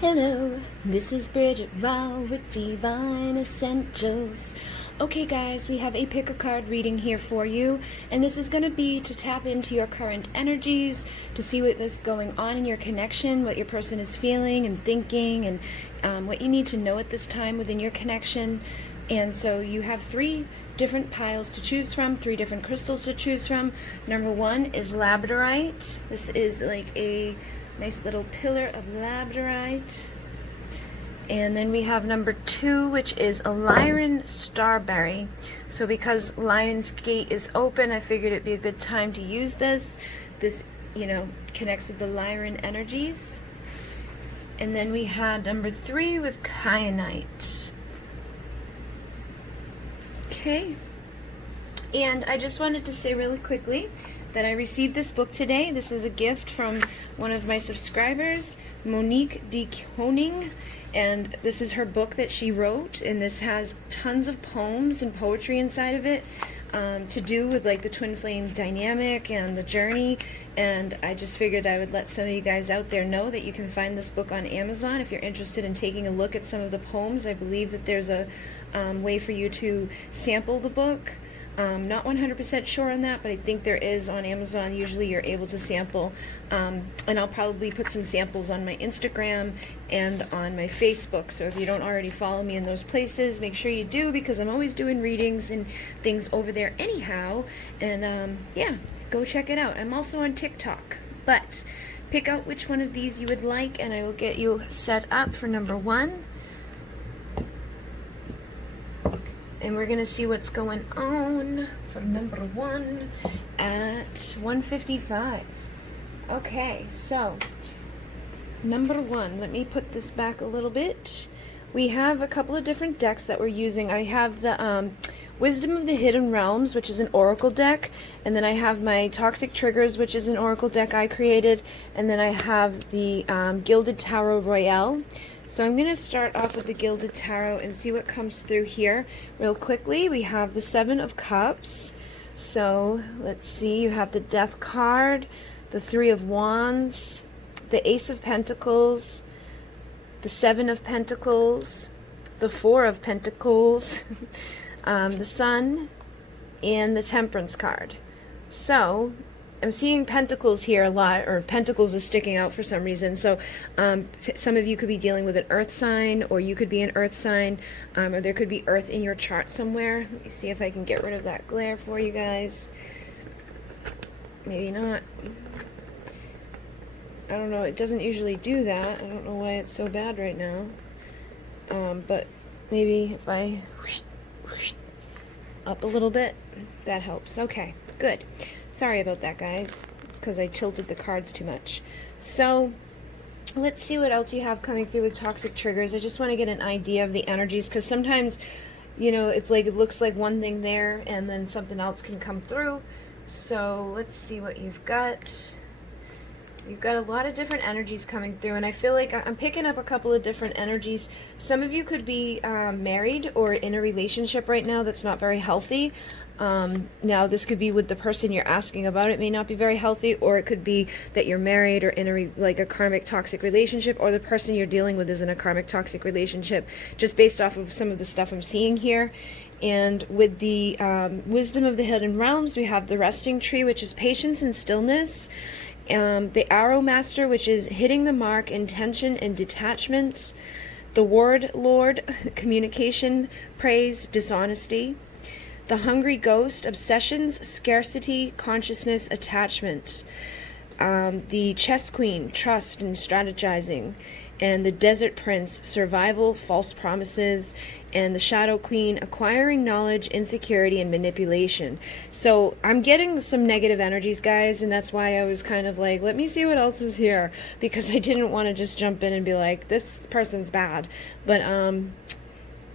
Hello, this is Bridget Wow with Divine Essentials. Okay guys, we have a pick a card reading here for you, and this is going to be to tap into your current energies, to see what is going on in your connection, what your person is feeling and thinking, and what you need to know at this time within your connection. And so you have three different piles to choose from, three different crystals to choose from. Number one is labradorite. This is like a nice little pillar of labradorite. And then we have number two, which is a Lyran starberry. So because Lion's Gate is open, I figured it'd be a good time to use this. This, connects with the Lyran energies. And then we had number three with kyanite. Okay. And I just wanted to say really quickly that I received this book today. This is a gift from one of my subscribers, Monique de Koning, and this is her book that she wrote, and this has tons of poems and poetry inside of it to do with like the twin flame dynamic and the journey. And I just figured I would let some of you guys out there know that you can find this book on Amazon if you're interested in taking a look at some of the poems. I believe that there's a way for you to sample the book. Not 100% sure on that, but I think there is on Amazon. Usually you're able to sample, and I'll probably put some samples on my Instagram and on my Facebook. So if you don't already follow me in those places, make sure you do, because I'm always doing readings and things over there anyhow. And yeah, go check it out. I'm also on TikTok, but pick out which one of these you would like, and I will get you set up for number one. And we're going to see what's going on for number one at 1:55. Okay, so number one, let me put this back a little bit. We have a couple of different decks that we're using. I have the Wisdom of the Hidden Realms, which is an oracle deck, and then I have my Toxic Triggers, which is an oracle deck I created, and then I have the Gilded Tarot Royale. So I'm going to start off with the Gilded Tarot and see what comes through here real quickly. We have the Seven of Cups. So let's see, you have the Death card, the Three of Wands, the Ace of Pentacles, the Seven of Pentacles, the Four of Pentacles, the Sun, and the Temperance card. So I'm seeing pentacles here a lot, or pentacles is sticking out for some reason. So some of you could be dealing with an earth sign, or you could be an earth sign, or there could be earth in your chart somewhere. Let me see if I can get rid of that glare for you guys. Maybe not. I don't know. It doesn't usually do that. I don't know why it's so bad right now. But maybe if I up a little bit, that helps. Okay, good. Sorry about that, guys. It's because I tilted the cards too much. So let's see what else you have coming through with Toxic Triggers. I just want to get an idea of the energies, because sometimes, it's like it looks like one thing there and then something else can come through. So let's see what you've got. You've got a lot of different energies coming through, and I feel like I'm picking up a couple of different energies. Some of you could be married or in a relationship right now that's not very healthy. Now this could be with the person you're asking about. It may not be very healthy, or it could be that you're married or in a karmic toxic relationship, or the person you're dealing with is in a karmic toxic relationship, just based off of some of the stuff I'm seeing here. And with the Wisdom of the Hidden Realms, we have the Resting Tree, which is patience and stillness. The Arrow Master, which is hitting the mark, intention and detachment. The Ward Lord, communication, praise, dishonesty. The Hungry Ghost, obsessions, scarcity, consciousness, attachment. The Chess Queen, trust and strategizing. And the Desert Prince, survival, false promises. And the Shadow Queen, acquiring knowledge, insecurity, and manipulation. So I'm getting some negative energies, guys, and that's why I was kind of like, let me see what else is here, because I didn't want to just jump in and be like, this person's bad. But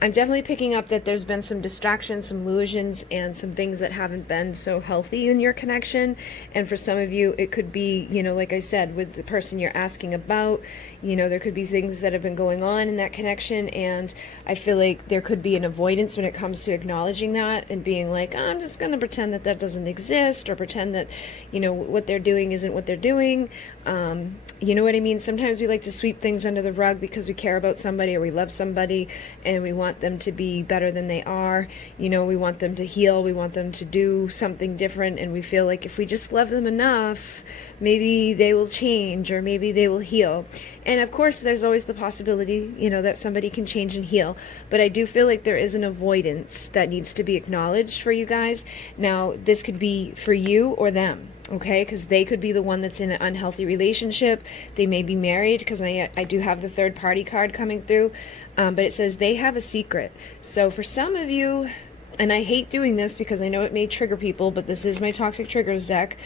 I'm definitely picking up that there's been some distractions, some illusions, and some things that haven't been so healthy in your connection. And for some of you, it could be, like I said, with the person you're asking about, there could be things that have been going on in that connection. And I feel like there could be an avoidance when it comes to acknowledging that and being like, I'm just going to pretend that doesn't exist, or pretend that, what they're doing isn't what they're doing. You know what I mean? Sometimes we like to sweep things under the rug because we care about somebody or we love somebody and we want them to be better than they are. We want them to heal. We want them to do something different. And we feel like if we just love them enough, maybe they will change or maybe they will heal. And of course, there's always the possibility, that somebody can change and heal. But I do feel like there is an avoidance that needs to be acknowledged for you guys. Now, this could be for you or them. Okay, because they could be the one that's in an unhealthy relationship. They may be married, because I do have the third party card coming through, but it says they have a secret. So for some of you, and I hate doing this because I know it may trigger people, but this is my Toxic Triggers deck.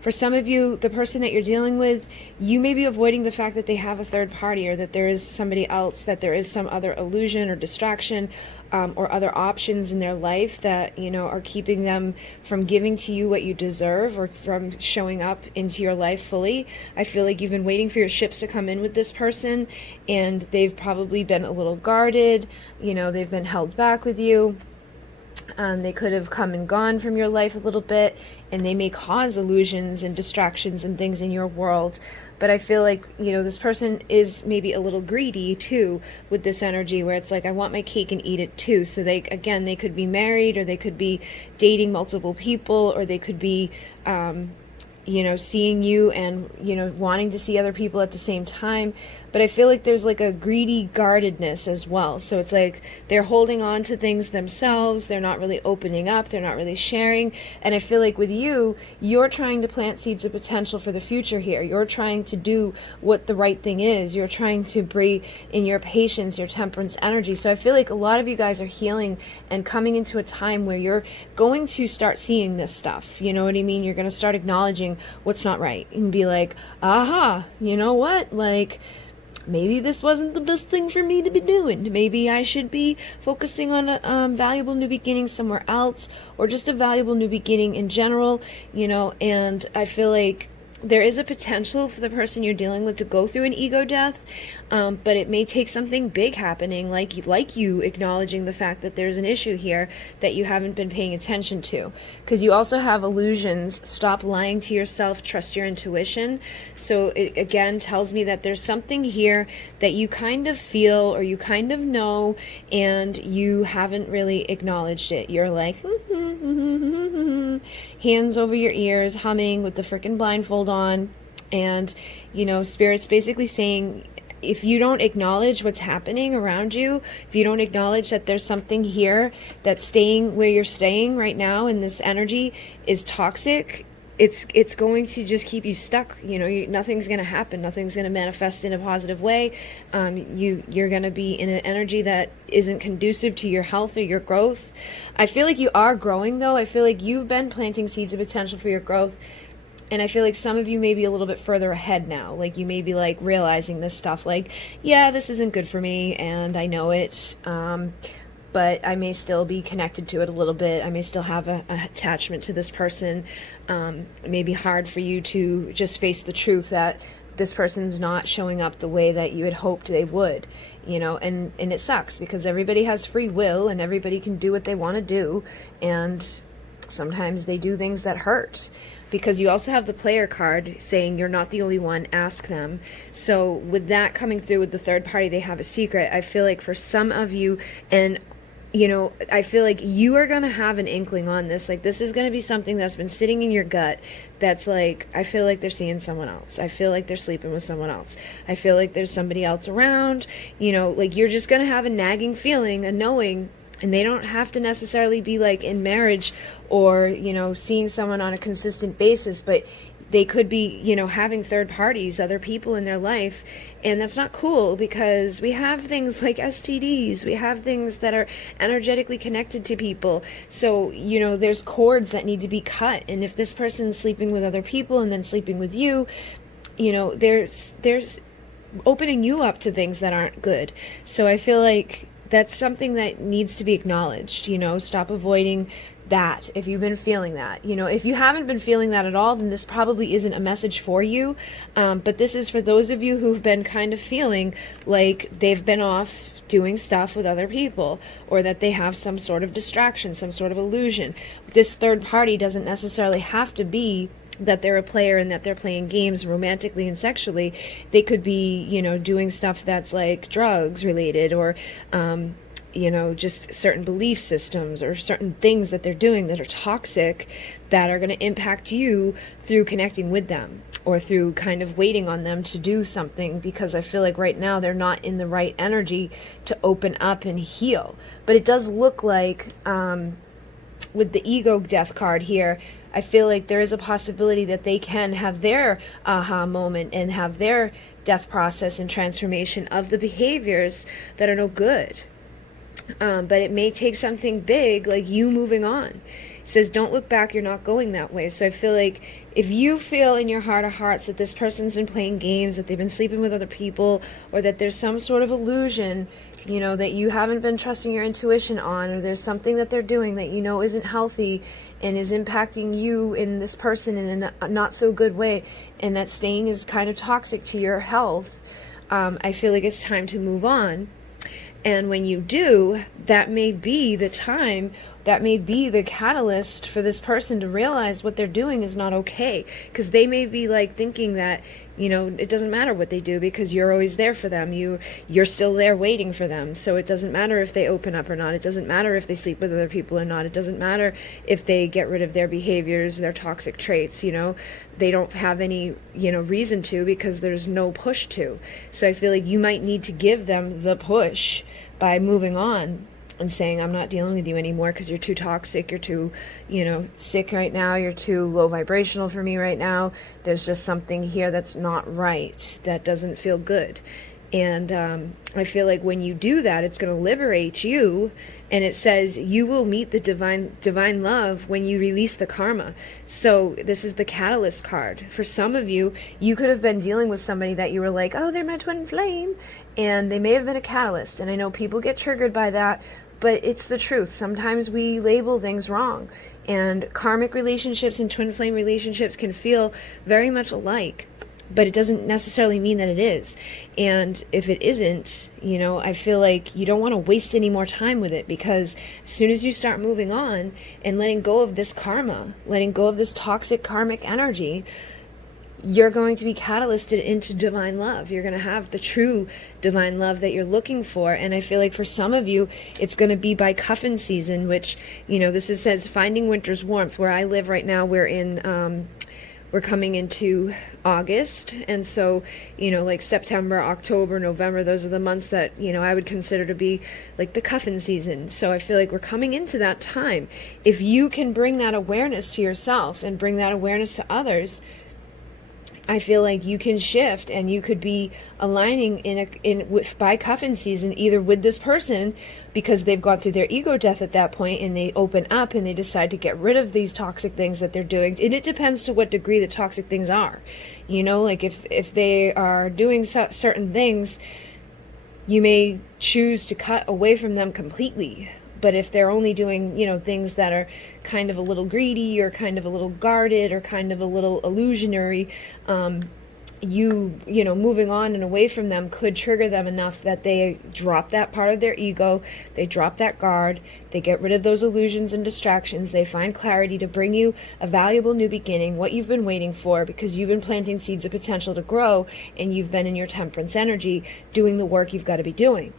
For some of you, the person that you're dealing with, you may be avoiding the fact that they have a third party, or that there is somebody else, that there is some other illusion or distraction, or other options in their life that, are keeping them from giving to you what you deserve, or from showing up into your life fully. I feel like you've been waiting for your ships to come in with this person, and they've probably been a little guarded, they've been held back with you. They could have come and gone from your life a little bit, and they may cause illusions and distractions and things in your world. But I feel like, this person is maybe a little greedy too with this energy, where it's like, I want my cake and eat it too. So they could be married, or they could be dating multiple people, or they could be, seeing you and, wanting to see other people at the same time. But I feel like there's like a greedy guardedness as well. So it's like they're holding on to things themselves. They're not really opening up. They're not really sharing. And I feel like with you, you're trying to plant seeds of potential for the future here. You're trying to do what the right thing is. You're trying to breathe in your patience, your temperance energy. So I feel like a lot of you guys are healing and coming into a time where you're going to start seeing this stuff. You know what I mean? You're going to start acknowledging what's not right and be like, aha, you know what? Like, maybe this wasn't the best thing for me to be doing. Maybe I should be focusing on a valuable new beginning somewhere else, or just a valuable new beginning in general, and I feel like there is a potential for the person you're dealing with to go through an ego death, but it may take something big happening, like you acknowledging the fact that there's an issue here that you haven't been paying attention to. Because you also have illusions. Stop lying to yourself. Trust your intuition. So it again tells me that there's something here that you kind of feel, or you kind of know, and you haven't really acknowledged it. You're like, hands over your ears, humming with the frickin' blindfold on. And, Spirit's basically saying, if you don't acknowledge what's happening around you, if you don't acknowledge that there's something here that's staying where you're staying right now, and this energy is toxic, it's going to just keep you stuck. Nothing's going to happen. Nothing's going to manifest in a positive way. You're going to be in an energy that isn't conducive to your health or your growth. I feel like you are growing, though. I feel like you've been planting seeds of potential for your growth. And I feel like some of you may be a little bit further ahead now. Like, you may be like realizing this stuff, like, yeah, this isn't good for me, and I know it. But I may still be connected to it a little bit. I may still have an attachment to this person. It may be hard for you to just face the truth that this person's not showing up the way that you had hoped they would, and it sucks, because everybody has free will and everybody can do what they want to do. And sometimes they do things that hurt. Because you also have the player card saying you're not the only one, ask them. So with that coming through with the third party, they have a secret. I feel like for some of you, and I feel like you are going to have an inkling on this. Like, this is going to be something that's been sitting in your gut that's like, I feel like they're seeing someone else. I feel like they're sleeping with someone else. I feel like there's somebody else around. Like, you're just going to have a nagging feeling, a knowing. And they don't have to necessarily be like in marriage or, seeing someone on a consistent basis, but they could be, having third parties, other people in their life. And that's not cool, because we have things like STDs. We have things that are energetically connected to people. So, there's cords that need to be cut. And if this person's sleeping with other people and then sleeping with you, there's opening you up to things that aren't good. So I feel like that's something that needs to be acknowledged. Stop avoiding that if you've been feeling that. If you haven't been feeling that at all, then this probably isn't a message for you. But this is for those of you who've been kind of feeling like they've been off doing stuff with other people, or that they have some sort of distraction, some sort of illusion. This third party doesn't necessarily have to be that they're a player and that they're playing games romantically and sexually. They could be, doing stuff that's like drugs related, or just certain belief systems or certain things that they're doing that are toxic, that are going to impact you through connecting with them, or through kind of waiting on them to do something, because I feel like right now they're not in the right energy to open up and heal. But it does look like with the ego death card here, I feel like there is a possibility that they can have their aha moment and have their death process and transformation of the behaviors that are no good. But it may take something big, like you moving on. It says, don't look back, you're not going that way. So I feel like if you feel in your heart of hearts that this person's been playing games, that they've been sleeping with other people, or that there's some sort of illusion, that you haven't been trusting your intuition on, or there's something that they're doing that isn't healthy and is impacting you and this person in a not so good way, and that staying is kind of toxic to your health, I feel like it's time to move on. And when you do, that may be the time, that may be the catalyst for this person to realize what they're doing is not okay. Because they may be like thinking that, it doesn't matter what they do because you're always there for them. You're still there waiting for them. So it doesn't matter if they open up or not. It doesn't matter if they sleep with other people or not. It doesn't matter if they get rid of their behaviors, their toxic traits, They don't have any, reason to, because there's no push to. So I feel like you might need to give them the push by moving on and saying, I'm not dealing with you anymore because you're too toxic, you're too, sick right now, you're too low vibrational for me right now. There's just something here that's not right, that doesn't feel good. And I feel like when you do that, it's going to liberate you. And it says you will meet the divine love when you release the karma. So this is the catalyst card. For some of you, you could have been dealing with somebody that you were like, oh, they're my twin flame. And they may have been a catalyst. And I know people get triggered by that, but it's the truth. Sometimes we label things wrong. And karmic relationships and twin flame relationships can feel very much alike, but it doesn't necessarily mean that it is. And if it isn't, I feel like you don't want to waste any more time with it, because as soon as you start moving on and letting go of this karma, letting go of this toxic karmic energy, you're going to be catalysted into divine love. You're going to have the true divine love that you're looking for. And I feel like for some of you, it's going to be by cuffing season, which, says finding winter's warmth. Where I live right now, we're coming into August. And so, like September, October, November, those are the months that, I would consider to be like the cuffing season. So I feel like we're coming into that time. If you can bring that awareness to yourself and bring that awareness to others, I feel like you can shift, and you could be aligning by cuffing season, either with this person because they've gone through their ego death at that point and they open up and they decide to get rid of these toxic things that they're doing. And it depends to what degree the toxic things are. Like if they are doing certain things, you may choose to cut away from them completely. But if they're only doing, things that are kind of a little greedy or kind of a little guarded or kind of a little illusionary, moving on and away from them could trigger them enough that they drop that part of their ego, they drop that guard, they get rid of those illusions and distractions, they find clarity to bring you a valuable new beginning, what you've been waiting for, because you've been planting seeds of potential to grow, and you've been in your temperance energy doing the work you've got to be doing.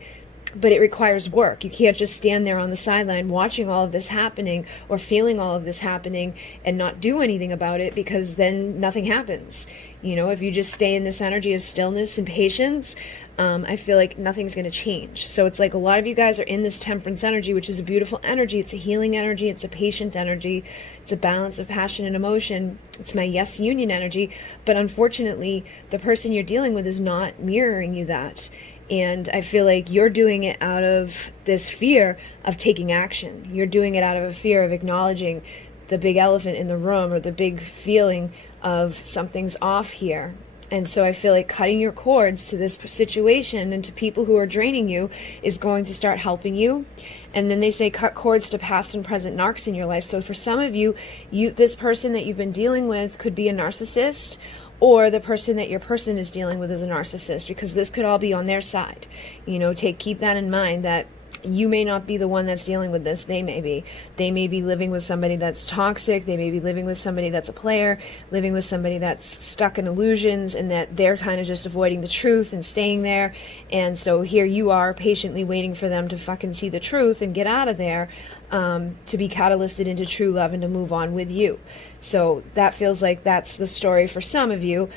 But it requires work. You can't just stand there on the sideline watching all of this happening or feeling all of this happening and not do anything about it, because then nothing happens. If you just stay in this energy of stillness and patience, I feel like nothing's going to change. So it's like a lot of you guys are in this temperance energy, which is a beautiful energy. It's a healing energy. It's a patient energy. It's a balance of passion and emotion. It's my yes union energy. But unfortunately, the person you're dealing with is not mirroring you that. And I feel like you're doing it out of this fear of taking action. You're doing it out of a fear of acknowledging the big elephant in the room, or the big feeling of something's off here. And so I feel like cutting your cords to this situation and to people who are draining you is going to start helping you. And then they say cut cords to past and present narcs in your life. So for some of you, this person that you've been dealing with could be a narcissist, or the person that your person is dealing with is a narcissist, because this could all be on their side. Keep that in mind, that you may not be the one that's dealing with this. They may be. They may be living with somebody that's toxic. They may be living with somebody that's a player, living with somebody that's stuck in illusions, and that they're kind of just avoiding the truth and staying there. And so here you are patiently waiting for them to fucking see the truth and get out of there, to be catalysted into true love and to move on with you. So that feels like that's the story for some of you.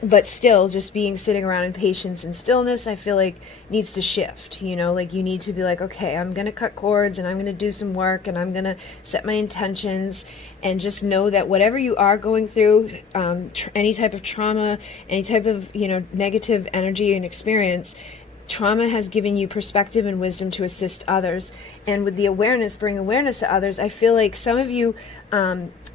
But still, just sitting around in patience and stillness, I feel like needs to shift. You need to be like, okay, I'm going to cut cords and I'm going to do some work and I'm going to set my intentions, and just know that whatever you are going through, any type of trauma, any type of, negative energy and experience, trauma has given you perspective and wisdom to assist others. And with the awareness, bring awareness to others. I feel like some of you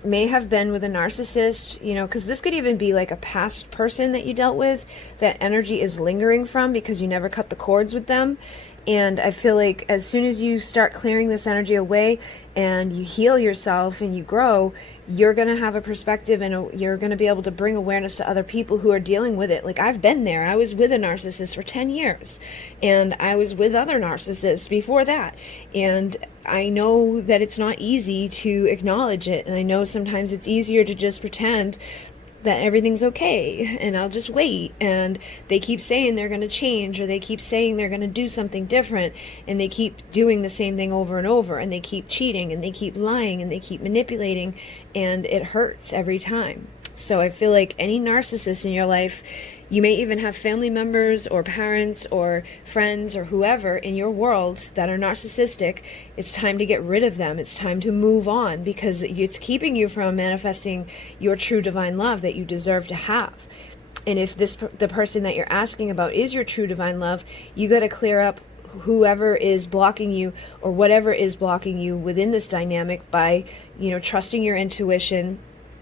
may have been with a narcissist, because this could even be like a past person that you dealt with that energy is lingering from because you never cut the cords with them. And I feel like as soon as you start clearing this energy away and you heal yourself and you grow, you're going to have a perspective, and you're going to be able to bring awareness to other people who are dealing with it. Like, I've been there. I was with a narcissist for 10 years, and I was with other narcissists before that. And I know that it's not easy to acknowledge it. And I know sometimes it's easier to just pretend that everything's okay and I'll just wait, and they keep saying they're going to change, or they keep saying they're going to do something different, and they keep doing the same thing over and over, and they keep cheating and they keep lying and they keep manipulating, and it hurts every time. So I feel like any narcissist in your life, you may even have family members or parents or friends or whoever in your world that are narcissistic. It's time to get rid of them. It's time to move on, because it's keeping you from manifesting your true divine love that you deserve to have. And if the person that you're asking about is your true divine love, you got to clear up whoever is blocking you or whatever is blocking you within this dynamic by, trusting your intuition,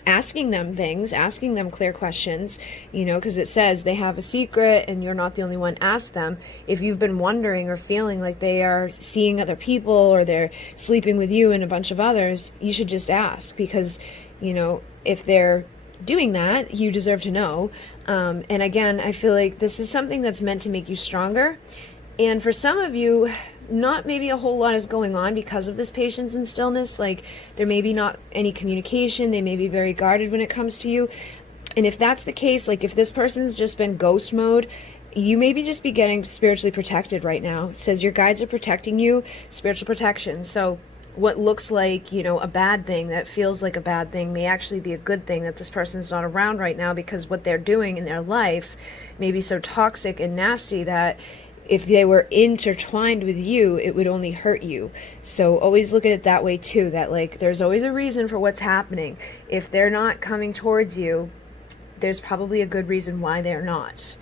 asking them things, asking them clear questions, because it says they have a secret and you're not the only one. Ask them. If you've been wondering or feeling like they are seeing other people or they're sleeping with you and a bunch of others, you should just ask, because, if they're doing that, you deserve to know. And again, I feel like this is something that's meant to make you stronger. And for some of you, not maybe a whole lot is going on because of this patience and stillness. Like, there may be not any communication. They may be very guarded when it comes to you. And if that's the case, like if this person's just been ghost mode, you maybe just be getting spiritually protected right now. It says your guides are protecting you, spiritual protection. So what looks like, a bad thing, that feels like a bad thing, may actually be a good thing, that this person's not around right now, because what they're doing in their life may be so toxic and nasty that if they were intertwined with you, it would only hurt you. So always look at it that way too, that like there's always a reason for what's happening. If they're not coming towards you, there's probably a good reason why they're not.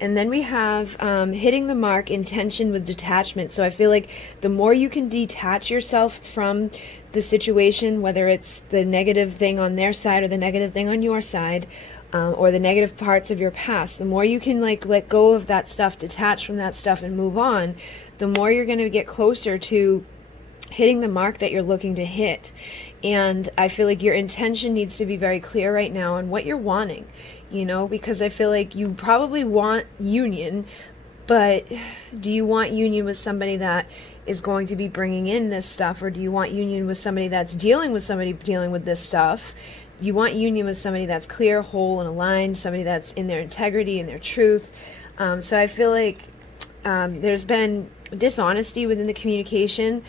And then we have hitting the mark, intention with detachment. So I feel like the more you can detach yourself from the situation, whether it's the negative thing on their side or the negative thing on your side, or the negative parts of your past, the more you can let go of that stuff, detach from that stuff and move on, the more you're going to get closer to hitting the mark that you're looking to hit. And I feel like your intention needs to be very clear right now on what you're wanting, because I feel like you probably want union, but do you want union with somebody that is going to be bringing in this stuff, or do you want union with somebody that's dealing with somebody dealing with this stuff? You want union with somebody that's clear, whole, and aligned, somebody that's in their integrity and their truth. So I feel like there's been dishonesty within the communication,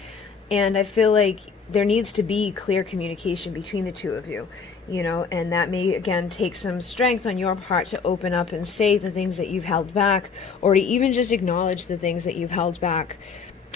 and I feel like there needs to be clear communication between the two of you, and that may, again, take some strength on your part to open up and say the things that you've held back, or to even just acknowledge the things that you've held back.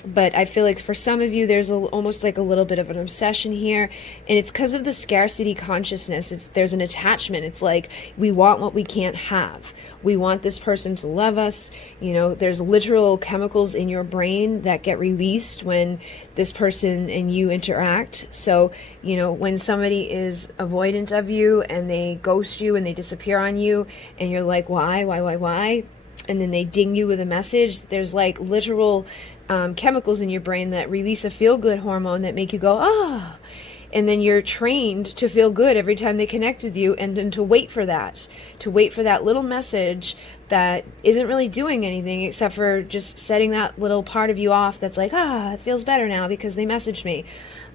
But I feel like for some of you, there's almost like a little bit of an obsession here, and it's because of the scarcity consciousness. There's an attachment. It's like we want what we can't have. We want this person to love us. You know, there's literal chemicals in your brain that get released when this person and you interact. So, you know, when somebody is avoidant of you and they ghost you and they disappear on you, and you're like, why? And then they ding you with a message, there's like literal chemicals in your brain that release a feel-good hormone that make you go, ah, and then you're trained to feel good every time they connect with you, and then to wait for that little message that isn't really doing anything except for just setting that little part of you off that's like, ah, it feels better now because they messaged me.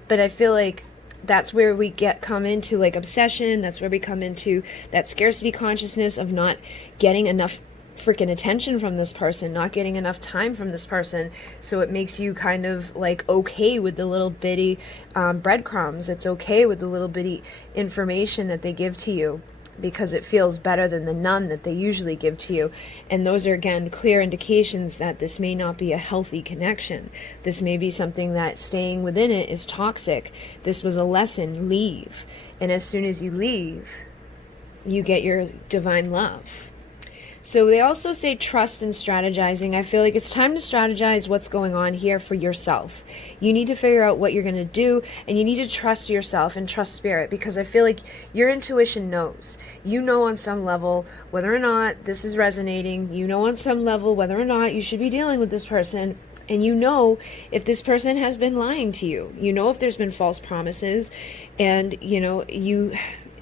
But I feel like that's where we come into like obsession. That's where we come into that scarcity consciousness of not getting enough freaking attention from this person, not getting enough time from this person. So it makes you kind of like okay with the little bitty breadcrumbs. It's okay with the little bitty information that they give to you because it feels better than the none that they usually give to you. And those are, again, clear indications that this may not be a healthy connection. This may be something that staying within it is toxic. This was a lesson. Leave. And as soon as you leave, you get your divine love. So they also say trust and strategizing. I feel like it's time to strategize what's going on here for yourself. You need to figure out what you're going to do, and you need to trust yourself and trust spirit, because I feel like your intuition knows. You know on some level whether or not this is resonating. You know on some level whether or not you should be dealing with this person. And you know if this person has been lying to you. You know if there's been false promises. And, you know,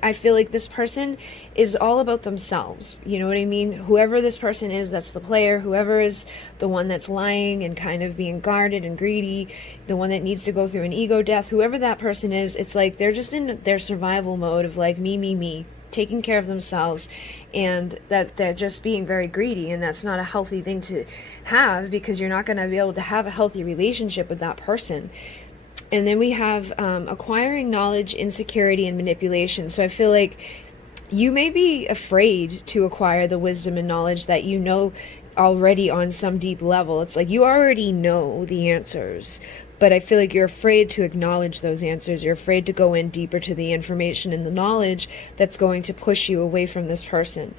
I feel like this person is all about themselves. You know what I mean? Whoever this person is, that's the player. Whoever is the one that's lying and kind of being guarded and greedy, the one that needs to go through an ego death, whoever that person is, it's like they're just in their survival mode of like me, taking care of themselves, and that they're just being very greedy, and that's not a healthy thing to have, because you're not going to be able to have a healthy relationship with that person. And then we have acquiring knowledge, insecurity, and manipulation. So I feel like you may be afraid to acquire the wisdom and knowledge that you know already on some deep level. It's like you already know the answers, but I feel like you're afraid to acknowledge those answers. You're afraid to go in deeper to the information and the knowledge that's going to push you away from this person.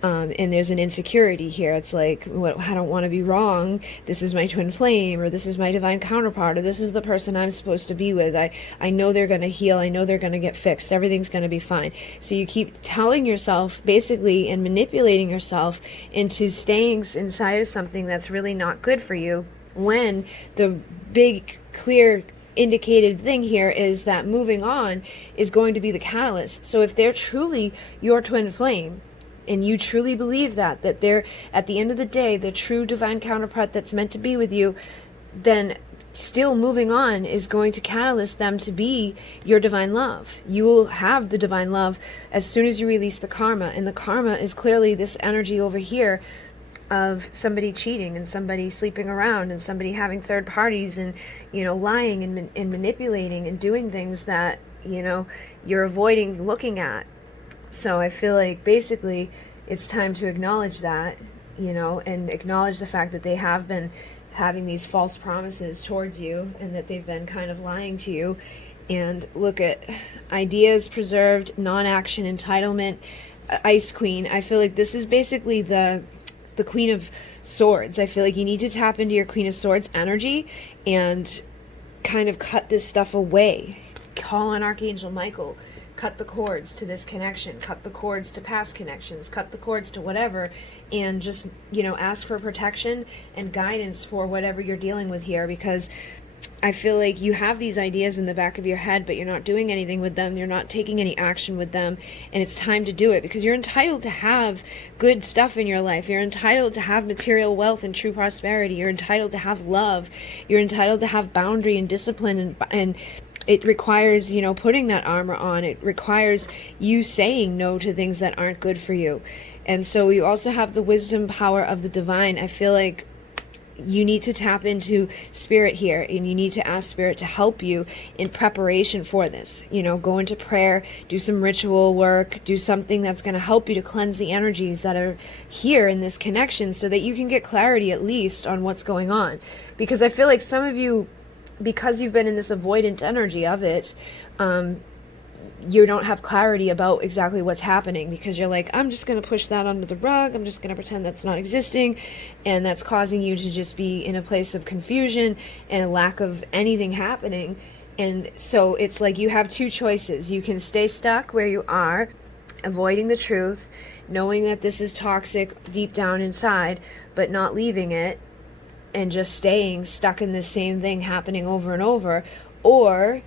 And there's an insecurity here. It's like, well, I don't want to be wrong. This is my twin flame, or this is my divine counterpart, or this is the person I'm supposed to be with. I know they're going to heal. I know they're going to get fixed. Everything's going to be fine. So you keep telling yourself, basically, and manipulating yourself into staying inside of something that's really not good for you, when the big, clear, indicated thing here is that moving on is going to be the catalyst. So if they're truly your twin flame, and you truly believe that they're, at the end of the day, the true divine counterpart that's meant to be with you, then still moving on is going to catalyst them to be your divine love. You will have the divine love as soon as you release the karma. And the karma is clearly this energy over here of somebody cheating and somebody sleeping around and somebody having third parties and, you know, lying and manipulating and doing things that, you know, you're avoiding looking at. So I feel like basically it's time to acknowledge that, you know, and acknowledge the fact that they have been having these false promises towards you, and that they've been kind of lying to you. And look at ideas preserved, non-action, entitlement, Ice Queen. I feel like this is basically the Queen of Swords. I feel like you need to tap into your Queen of Swords energy and kind of cut this stuff away. Call on Archangel Michael. Cut the cords to this connection, cut the cords to past connections, cut the cords to whatever, and just, you know, ask for protection and guidance for whatever you're dealing with here, because I feel like you have these ideas in the back of your head, but you're not doing anything with them. You're not taking any action with them, and it's time to do it, because you're entitled to have good stuff in your life. You're entitled to have material wealth and true prosperity. You're entitled to have love. You're entitled to have boundary and discipline, and it requires, you know, putting that armor on. It requires you saying no to things that aren't good for you. And so you also have the wisdom power of the divine. I feel like you need to tap into spirit here, and you need to ask spirit to help you in preparation for this. Go into prayer, do some ritual work, do something that's going to help you to cleanse the energies that are here in this connection, so that you can get clarity at least on what's going on. Because I feel like some of you, because you've been in this avoidant energy of it, you don't have clarity about exactly what's happening, because you're like, I'm just going to push that under the rug. I'm just going to pretend that's not existing. And that's causing you to just be in a place of confusion and a lack of anything happening. And so it's like you have two choices. You can stay stuck where you are, avoiding the truth, knowing that this is toxic deep down inside, but not leaving it and just staying stuck in the same thing happening over and over. Or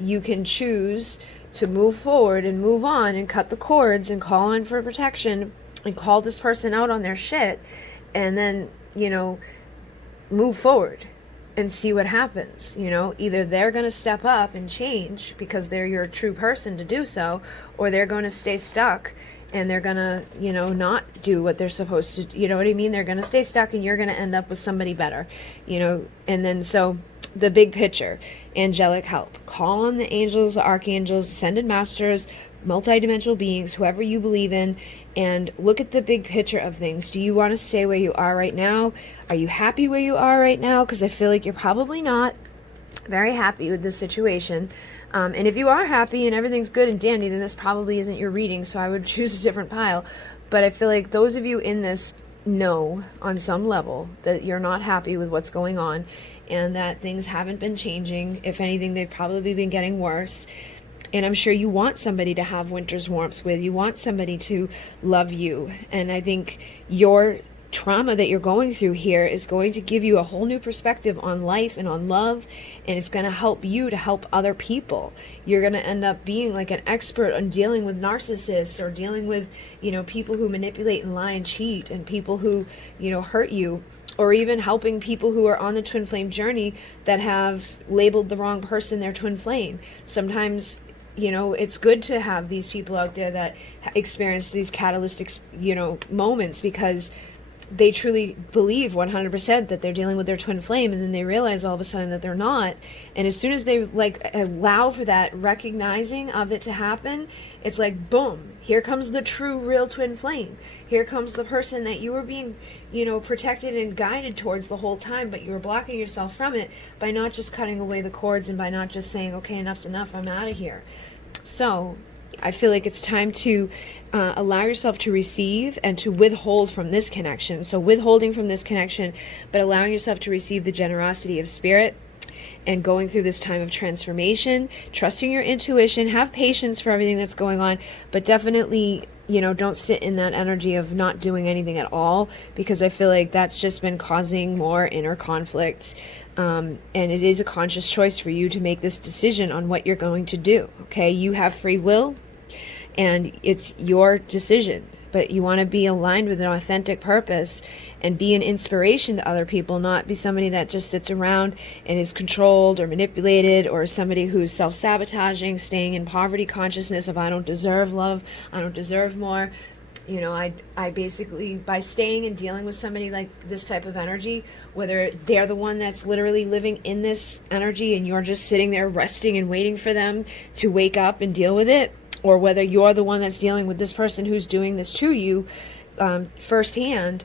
you can choose to move forward and move on and cut the cords and call on for protection and call this person out on their shit, and then, move forward and see what happens. Either they're going to step up and change because they're your true person to do so, or they're going to stay stuck and they're going to, not do what they're supposed to. You know what I mean? They're going to stay stuck, and you're going to end up with somebody better, and then so the big picture, angelic help. Call on the angels, archangels, ascended masters, multidimensional beings, whoever you believe in, and look at the big picture of things. Do you want to stay where you are right now? Are you happy where you are right now? Because I feel like you're probably not very happy with this situation. And if you are happy and everything's good and dandy, then this probably isn't your reading, so I would choose a different pile. But I feel like those of you in this know on some level that you're not happy with what's going on, and that things haven't been changing. If anything, they've probably been getting worse. And I'm sure you want somebody to have winter's warmth with. You want somebody to love you. And I think your trauma that you're going through here is going to give you a whole new perspective on life and on love, and it's going to help you to help other people. You're going to end up being like an expert on dealing with narcissists, or dealing with, people who manipulate and lie and cheat, and people who, hurt you, or even helping people who are on the twin flame journey that have labeled the wrong person their twin flame. Sometimes, it's good to have these people out there that experience these catalytic, moments, because they truly believe 100% that they're dealing with their twin flame, and then they realize all of a sudden that they're not. And as soon as they allow for that recognizing of it to happen, it's like, boom, here comes the true real twin flame. Here comes the person that you were being, protected and guided towards the whole time, but you were blocking yourself from it by not just cutting away the cords, and by not just saying, okay, enough's enough, I'm out of here. So I feel like it's time to allow yourself to receive and to withhold from this connection. So withholding from this connection, but allowing yourself to receive the generosity of spirit, and going through this time of transformation, trusting your intuition, have patience for everything that's going on, but definitely, don't sit in that energy of not doing anything at all, because I feel like that's just been causing more inner conflict. And it is a conscious choice for you to make this decision on what you're going to do. Okay, you have free will, and it's your decision, but you want to be aligned with an authentic purpose and be an inspiration to other people, not be somebody that just sits around and is controlled or manipulated, or somebody who's self-sabotaging, staying in poverty consciousness of, I don't deserve love, I don't deserve more. I basically, by staying and dealing with somebody like this type of energy, whether they're the one that's literally living in this energy and you're just sitting there resting and waiting for them to wake up and deal with it, or whether you're the one that's dealing with this person who's doing this to you firsthand,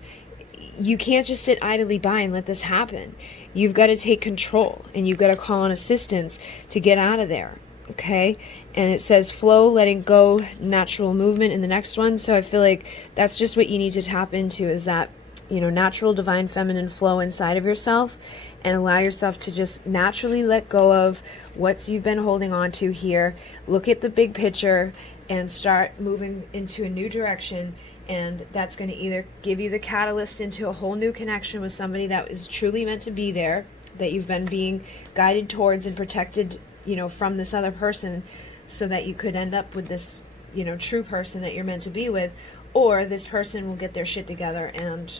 you can't just sit idly by and let this happen. You've got to take control, and you've got to call on assistance to get out of there. Okay, and it says flow, letting go, natural movement in the next one. So I feel like that's just what you need to tap into, is that, natural divine feminine flow inside of yourself, and allow yourself to just naturally let go of what you've been holding on to here. Look at the big picture and start moving into a new direction. And that's going to either give you the catalyst into a whole new connection with somebody that is truly meant to be there, that you've been being guided towards and protected, from this other person, so that you could end up with this, true person that you're meant to be with, or this person will get their shit together and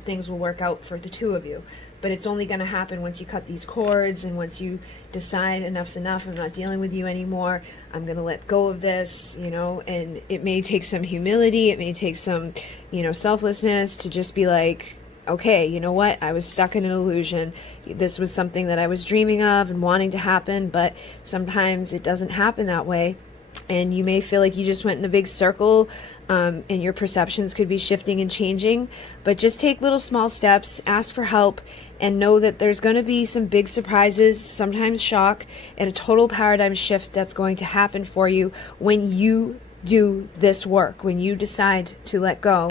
things will work out for the two of you. But it's only going to happen once you cut these cords, and once you decide enough's enough, I'm not dealing with you anymore, I'm going to let go of this, and it may take some humility, it may take some, selflessness to just be like, okay, you know what? I was stuck in an illusion. This was something that I was dreaming of and wanting to happen, but sometimes it doesn't happen that way. And you may feel like you just went in a big circle, and your perceptions could be shifting and changing. But just take little small steps, ask for help, and know that there's going to be some big surprises, sometimes shock, and a total paradigm shift that's going to happen for you when you do this work, when you decide to let go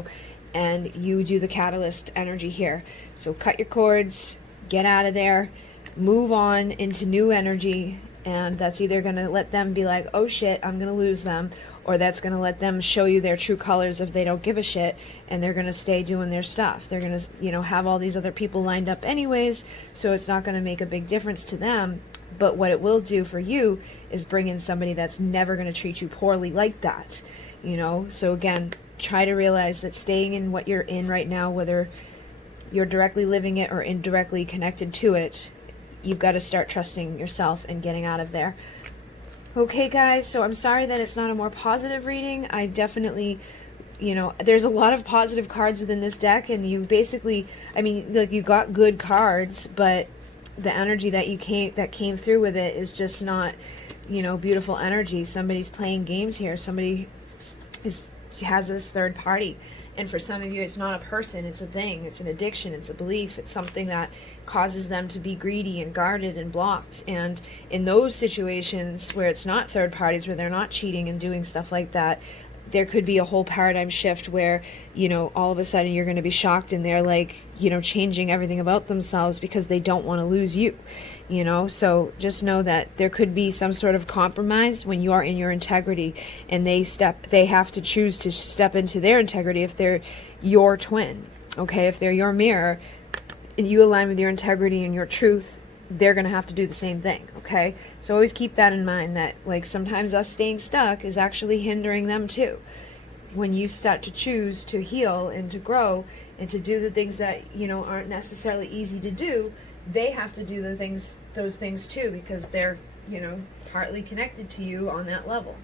and you do the catalyst energy here. So cut your cords, get out of there, move on into new energy, and that's either going to let them be like, oh shit, I'm going to lose them, or that's going to let them show you their true colors if they don't give a shit, and they're going to stay doing their stuff. They're going to, have all these other people lined up anyways, so it's not going to make a big difference to them. But what it will do for you is bring in somebody that's never going to treat you poorly like that, So again, try to realize that staying in what you're in right now, whether you're directly living it or indirectly connected to it, you've got to start trusting yourself and getting out of there. Okay, guys, so I'm sorry that it's not a more positive reading. I definitely, there's a lot of positive cards within this deck, and you basically, you got good cards, but the energy that came through with it is just not, beautiful energy. Somebody's playing games here. Somebody has this third party. And for some of you, it's not a person, it's a thing, it's an addiction, it's a belief, it's something that causes them to be greedy and guarded and blocked. And in those situations where it's not third parties, where they're not cheating and doing stuff like that, there could be a whole paradigm shift where, all of a sudden you're going to be shocked and they're like, changing everything about themselves because they don't want to lose you, So just know that there could be some sort of compromise when you are in your integrity, and they have to choose to step into their integrity if they're your twin, okay? If they're your mirror and you align with your integrity and your truth, they're going to have to do the same thing, okay? So always keep that in mind, that sometimes us staying stuck is actually hindering them too. When you start to choose to heal and to grow and to do the things that, aren't necessarily easy to do, they have to do those things too, because they're, partly connected to you on that level.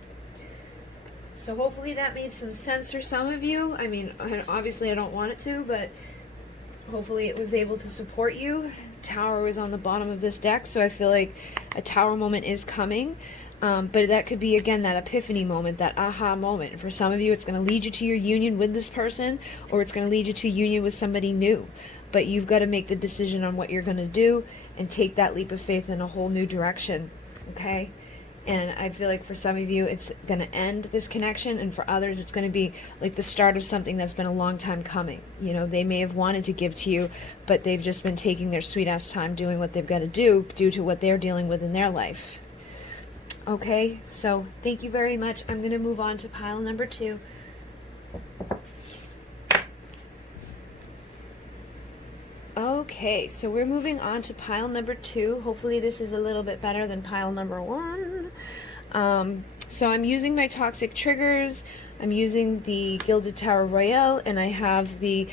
So hopefully that made some sense for some of you. Obviously I don't want it to, but hopefully it was able to support you. Tower was on the bottom of this deck, so I feel like a tower moment is coming, but that could be, again, that epiphany moment, that aha moment. For some of you, it's going to lead you to your union with this person, or it's going to lead you to union with somebody new, but you've got to make the decision on what you're going to do and take that leap of faith in a whole new direction, okay? And I feel like for some of you, it's going to end this connection, and for others, it's going to be like the start of something that's been a long time coming. They may have wanted to give to you, but they've just been taking their sweet-ass time doing what they've got to do due to what they're dealing with in their life. Okay, so thank you very much. I'm going to move on to pile number 2. Okay, so we're moving on to pile number 2. Hopefully this is a little bit better than pile number 1. So I'm using my toxic triggers. I'm using the Gilded Tower Royale, and I have the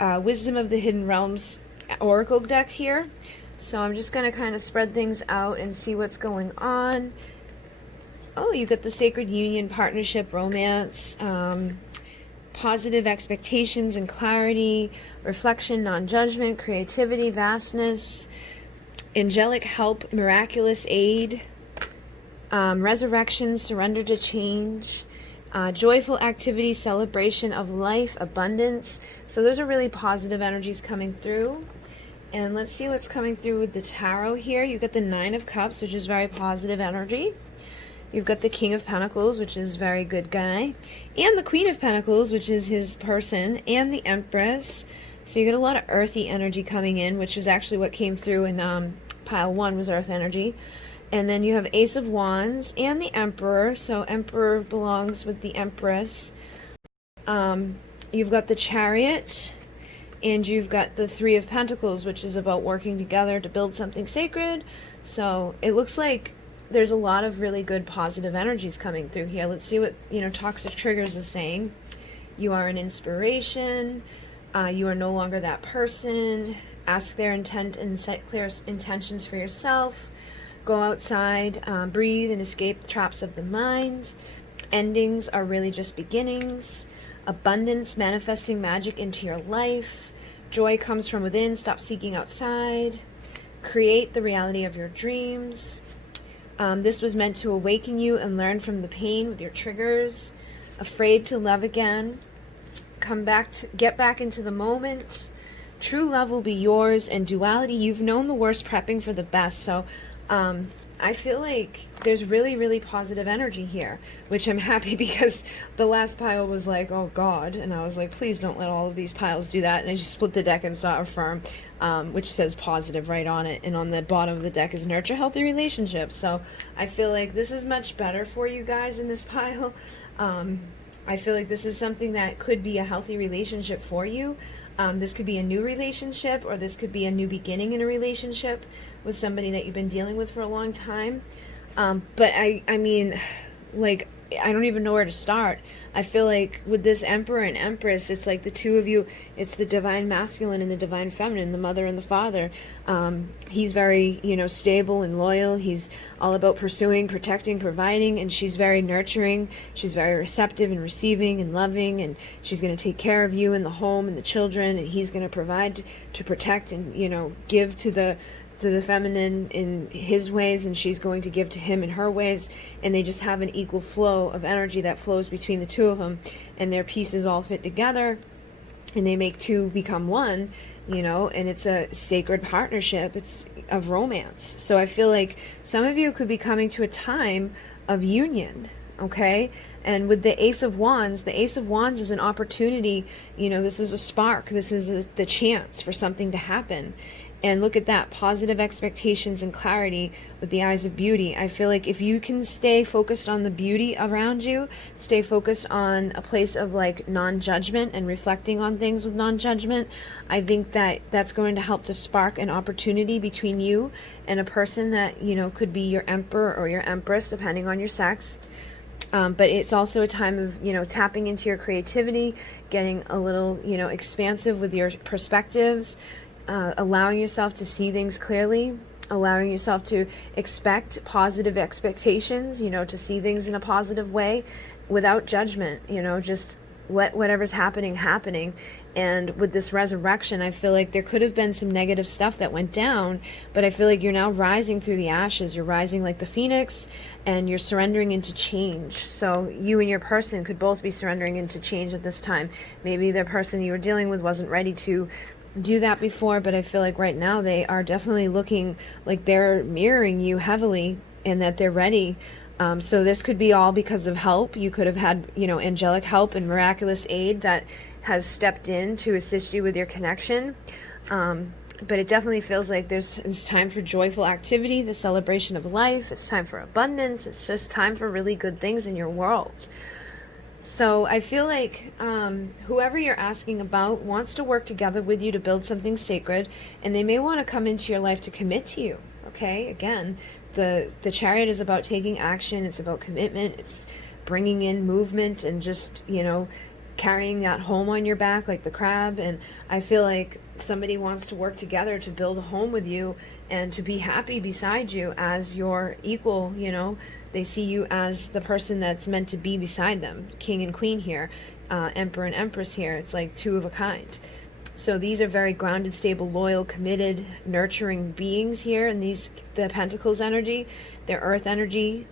Wisdom of the Hidden Realms Oracle deck here. So I'm just going to kind of spread things out and see what's going on. Oh, you got the Sacred Union, Partnership, Romance, Positive Expectations and Clarity, Reflection, Non-Judgment, Creativity, Vastness, Angelic Help, Miraculous Aid, Resurrection, Surrender to Change, Joyful Activity, Celebration of Life, Abundance. So those are really positive energies coming through. And let's see what's coming through with the tarot here. You've got the Nine of Cups, which is very positive energy. You've got the King of Pentacles, which is very good guy, and the Queen of Pentacles, which is his person, and the Empress. So you get a lot of earthy energy coming in, which is actually what came through in pile 1 was earth energy. And then you have Ace of Wands and the Emperor. So Emperor belongs with the Empress. You've got the Chariot, and you've got the Three of Pentacles, which is about working together to build something sacred. So it looks like there's a lot of really good positive energies coming through here. Let's see what, Toxic Triggers is saying. You are an inspiration. You are no longer that person. Ask their intent and set clear intentions for yourself. Go outside, breathe, and escape the traps of the mind. Endings are really just beginnings. Abundance, manifesting magic into your life. Joy comes from within. Stop seeking outside. Create the reality of your dreams. This was meant to awaken you and learn from the pain with your triggers. Afraid to love again. Get back into the moment. True love will be yours, and duality, you've known the worst, prepping for the best. So I feel like there's really, really positive energy here, which I'm happy, because the last pile was like, oh God. And I was like, please don't let all of these piles do that. And I just split the deck and saw Affirm, which says positive right on it. And on the bottom of the deck is nurture healthy relationships. So I feel like this is much better for you guys in this pile. I feel like this is something that could be a healthy relationship for you. This could be a new relationship, or this could be a new beginning in a relationship with somebody that you've been dealing with for a long time. But I mean, like, I don't even know where to start. I feel like with this Emperor and Empress, it's like the two of you, it's the divine masculine and the divine feminine, the mother and the father. He's very, stable and loyal. He's all about pursuing, protecting, providing, and she's very nurturing. She's very receptive and receiving and loving, and she's going to take care of you and the home and the children, and he's going to provide to protect and, give to the feminine in his ways, and she's going to give to him in her ways, and they just have an equal flow of energy that flows between the two of them, and their pieces all fit together, and they make two become one, and it's a sacred partnership. It's of romance. So I feel like some of you could be coming to a time of union, okay? And with the Ace of Wands is an opportunity. This is a spark. This is the chance for something to happen. And look at that, positive expectations and clarity with the eyes of beauty. I feel like if you can stay focused on the beauty around you, stay focused on a place of like non-judgment and reflecting on things with non-judgment, I think that that's going to help to spark an opportunity between you and a person that, could be your emperor or your empress, depending on your sex. But it's also a time of, tapping into your creativity, getting a little, expansive with your perspectives, allowing yourself to see things clearly, allowing yourself to expect positive expectations, to see things in a positive way without judgment, just let whatever's happening. And with this resurrection, I feel like there could have been some negative stuff that went down, but I feel like you're now rising through the ashes. You're rising like the phoenix, and you're surrendering into change. So you and your person could both be surrendering into change at this time. Maybe the person you were dealing with wasn't ready to do that before, but I feel like right now they are definitely looking like they're mirroring you heavily, and that they're ready. So this could be all because of help. You could have had, angelic help and miraculous aid that has stepped in to assist you with your connection. But it definitely feels like it's time for joyful activity, the celebration of life. It's time for abundance. It's just time for really good things in your world. So I feel like whoever you're asking about wants to work together with you to build something sacred, and they may want to come into your life to commit to you, okay? Again, the Chariot is about taking action. It's about commitment. It's bringing in movement and just, carrying that home on your back like the crab. And I feel like somebody wants to work together to build a home with you and to be happy beside you as your equal, They see you as the person that's meant to be beside them. King and Queen here, Emperor and Empress here. It's like two of a kind. So these are very grounded, stable, loyal, committed, nurturing beings here. And the Pentacles energy, they're earth energy.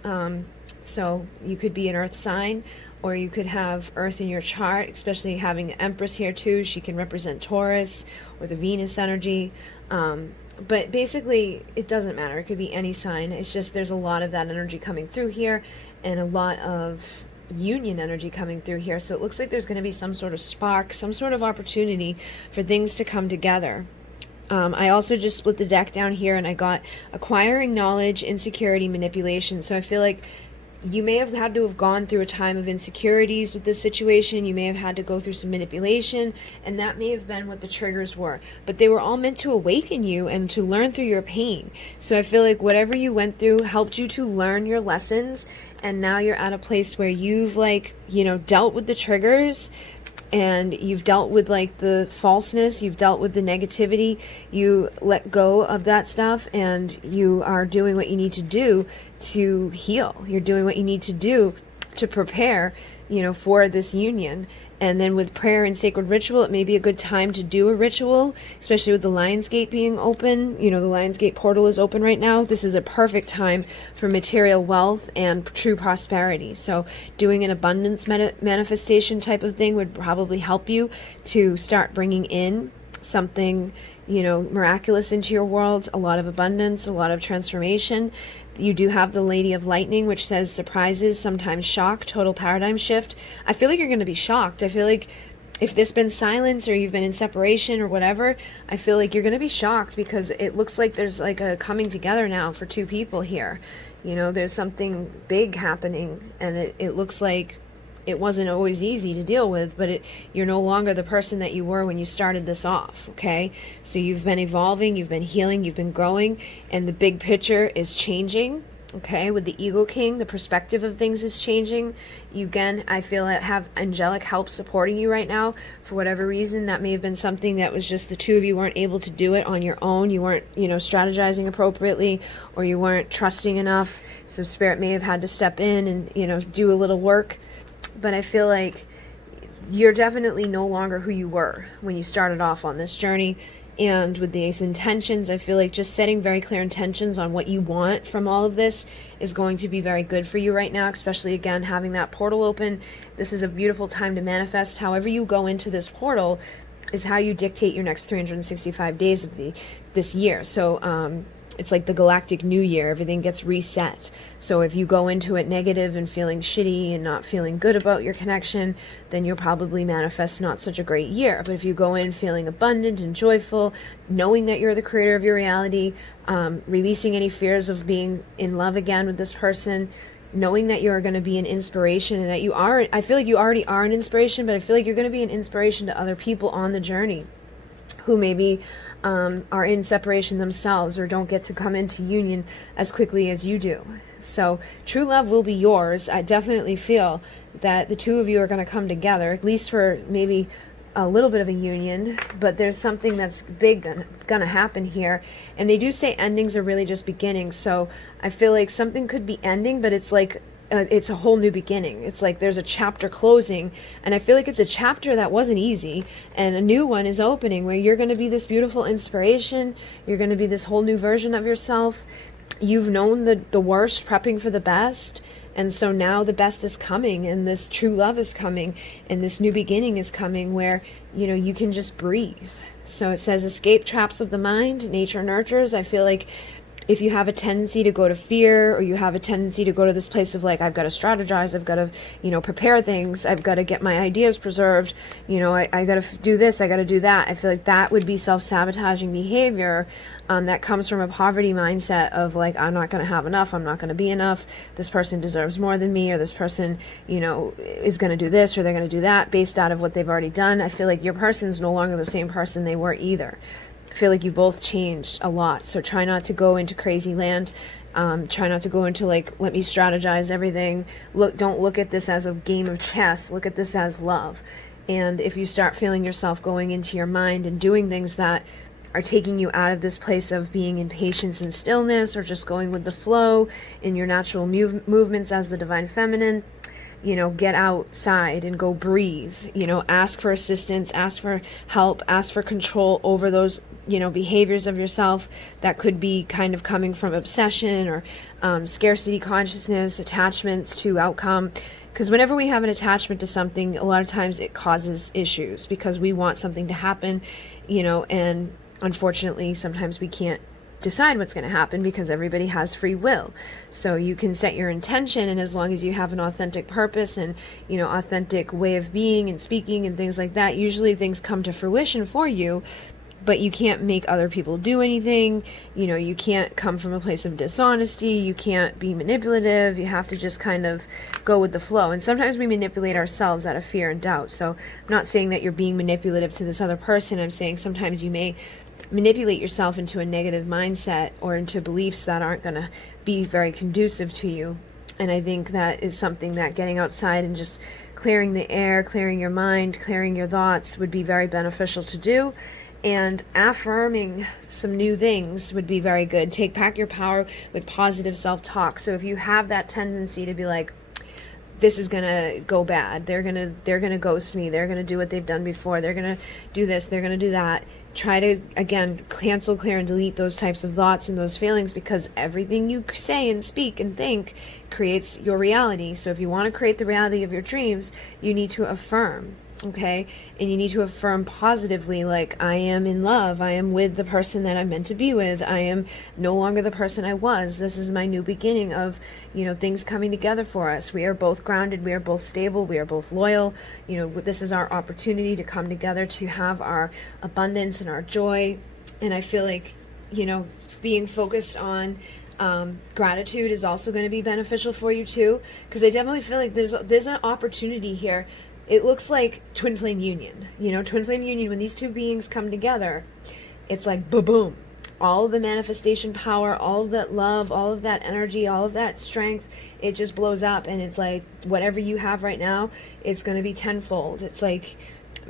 So you could be an earth sign, or you could have earth in your chart, especially having the Empress here too. She can represent Taurus or the Venus energy. But basically, it doesn't matter. It could be any sign. It's just there's a lot of that energy coming through here, and a lot of union energy coming through here. So it looks like there's going to be some sort of spark, some sort of opportunity for things to come together. I also just split the deck down here, and I got acquiring knowledge, insecurity, manipulation. So I feel like you may have had to have gone through a time of insecurities with this situation. You may have had to go through some manipulation, and that may have been what the triggers were. But they were all meant to awaken you and to learn through your pain. So I feel like whatever you went through helped you to learn your lessons, and now you're at a place where you've dealt with the triggers, and you've dealt with the falseness, you've dealt with the negativity, you let go of that stuff, and you are doing what you need to do to heal. You're doing what you need to do to prepare, for this union. And then with prayer and sacred ritual, it may be a good time to do a ritual, especially with the Lionsgate being open. You know, the Lionsgate portal is open right now. This is a perfect time for material wealth and true prosperity. So doing an abundance manifestation type of thing would probably help you to start bringing in something, you know, miraculous into your world, a lot of abundance, a lot of transformation. You do have the Lady of Lightning, which says surprises, sometimes shock, total paradigm shift. I feel like you're going to be shocked. I feel like if there's been silence or you've been in separation or whatever, I feel like you're going to be shocked because it looks like there's like a coming together now for two people here. You know, there's something big happening, and it looks like it wasn't always easy to deal with, but you're no longer the person that you were when you started this off, okay? So you've been evolving, you've been healing, you've been growing, and the big picture is changing, okay? With the Eagle King, the perspective of things is changing. You, again, I feel that have angelic help supporting you right now. For whatever reason, that may have been something that was just the two of you weren't able to do it on your own. You weren't, you know, strategizing appropriately, or you weren't trusting enough. So Spirit may have had to step in and, you know, do a little work. But I feel like you're definitely no longer who you were when you started off on this journey. And with these intentions, I feel like just setting very clear intentions on what you want from all of this is going to be very good for you right now, especially, again, having that portal open. This is a beautiful time to manifest. However you go into this portal is how you dictate your next 365 days of this year. So, it's like the galactic new year. Everything gets reset. So if you go into it negative and feeling shitty and not feeling good about your connection, then you'll probably manifest not such a great year. But if you go in feeling abundant and joyful, knowing that you're the creator of your reality, releasing any fears of being in love again with this person, knowing that you're going to be an inspiration and that you are, I feel like you already are an inspiration, but I feel like you're going to be an inspiration to other people on the journey who maybe are in separation themselves or don't get to come into union as quickly as you do. So true love will be yours. I definitely feel that the two of you are going to come together, at least for maybe a little bit of a union, but there's something that's big going to happen here. And they do say endings are really just beginnings. So I feel like something could be ending, but it's like it's a whole new beginning. It's like there's a chapter closing, and I feel like it's a chapter that wasn't easy, and a new one is opening where you're going to be this beautiful inspiration. You're going to be this whole new version of yourself. You've known the worst, prepping for the best, and so now the best is coming, and this true love is coming, and this new beginning is coming where, you know, you can just breathe. So it says escape traps of the mind, nature nurtures. I feel like if you have a tendency to go to fear, or you have a tendency to go to this place of like, I've got to strategize, I've got to, you know, prepare things, I've got to get my ideas preserved, you know, I got to do this, I got to do that. I feel like that would be self-sabotaging behavior that comes from a poverty mindset of like, I'm not going to have enough, I'm not going to be enough, this person deserves more than me, or this person, you know, is going to do this or they're going to do that based out of what they've already done. I feel like your person's no longer the same person they were either. I feel like you both changed a lot. So try not to go into crazy land. Try not to go into like, let me strategize everything. Don't look at this as a game of chess. Look at this as love. And if you start feeling yourself going into your mind and doing things that are taking you out of this place of being in patience and stillness, or just going with the flow in your natural movements as the divine feminine, you know, get outside and go breathe, you know, ask for assistance, ask for help, ask for control over those, you know, behaviors of yourself that could be kind of coming from obsession or scarcity consciousness, attachments to outcome. Because whenever we have an attachment to something, a lot of times it causes issues because we want something to happen, you know, and unfortunately sometimes we can't decide what's going to happen because everybody has free will. So you can set your intention, and as long as you have an authentic purpose and, you know, authentic way of being and speaking and things like that, usually things come to fruition for you. But you can't make other people do anything. You know, you can't come from a place of dishonesty. You can't be manipulative. You have to just kind of go with the flow. And sometimes we manipulate ourselves out of fear and doubt. So I'm not saying that you're being manipulative to this other person. I'm saying sometimes you may manipulate yourself into a negative mindset or into beliefs that aren't going to be very conducive to you. And I think that is something that getting outside and just clearing the air, clearing your mind, clearing your thoughts would be very beneficial to do. And affirming some new things would be very good. Take back your power with positive self-talk. So if you have that tendency to be like, this is gonna go bad. They're gonna ghost me. They're gonna do what they've done before. They're gonna do this. They're gonna do that. Try to, again, cancel, clear, and delete those types of thoughts and those feelings, because everything you say and speak and think creates your reality. So if you want to create the reality of your dreams, you need to affirm. Okay, and you need to affirm positively, like, I am in love, I am with the person that I'm meant to be with, I am no longer the person I was, this is my new beginning of, things coming together for us. We are both grounded, we are both stable, we are both loyal. This is our opportunity to come together, to have our abundance and our joy. And I feel like, being focused on gratitude is also going to be beneficial for you too, because I definitely feel like there's an opportunity here. It looks like twin flame union, twin flame union. When these two beings come together, it's like boom, all of the manifestation power, all of that love, all of that energy, all of that strength, it just blows up. And it's like, whatever you have right now, it's going to be tenfold. It's like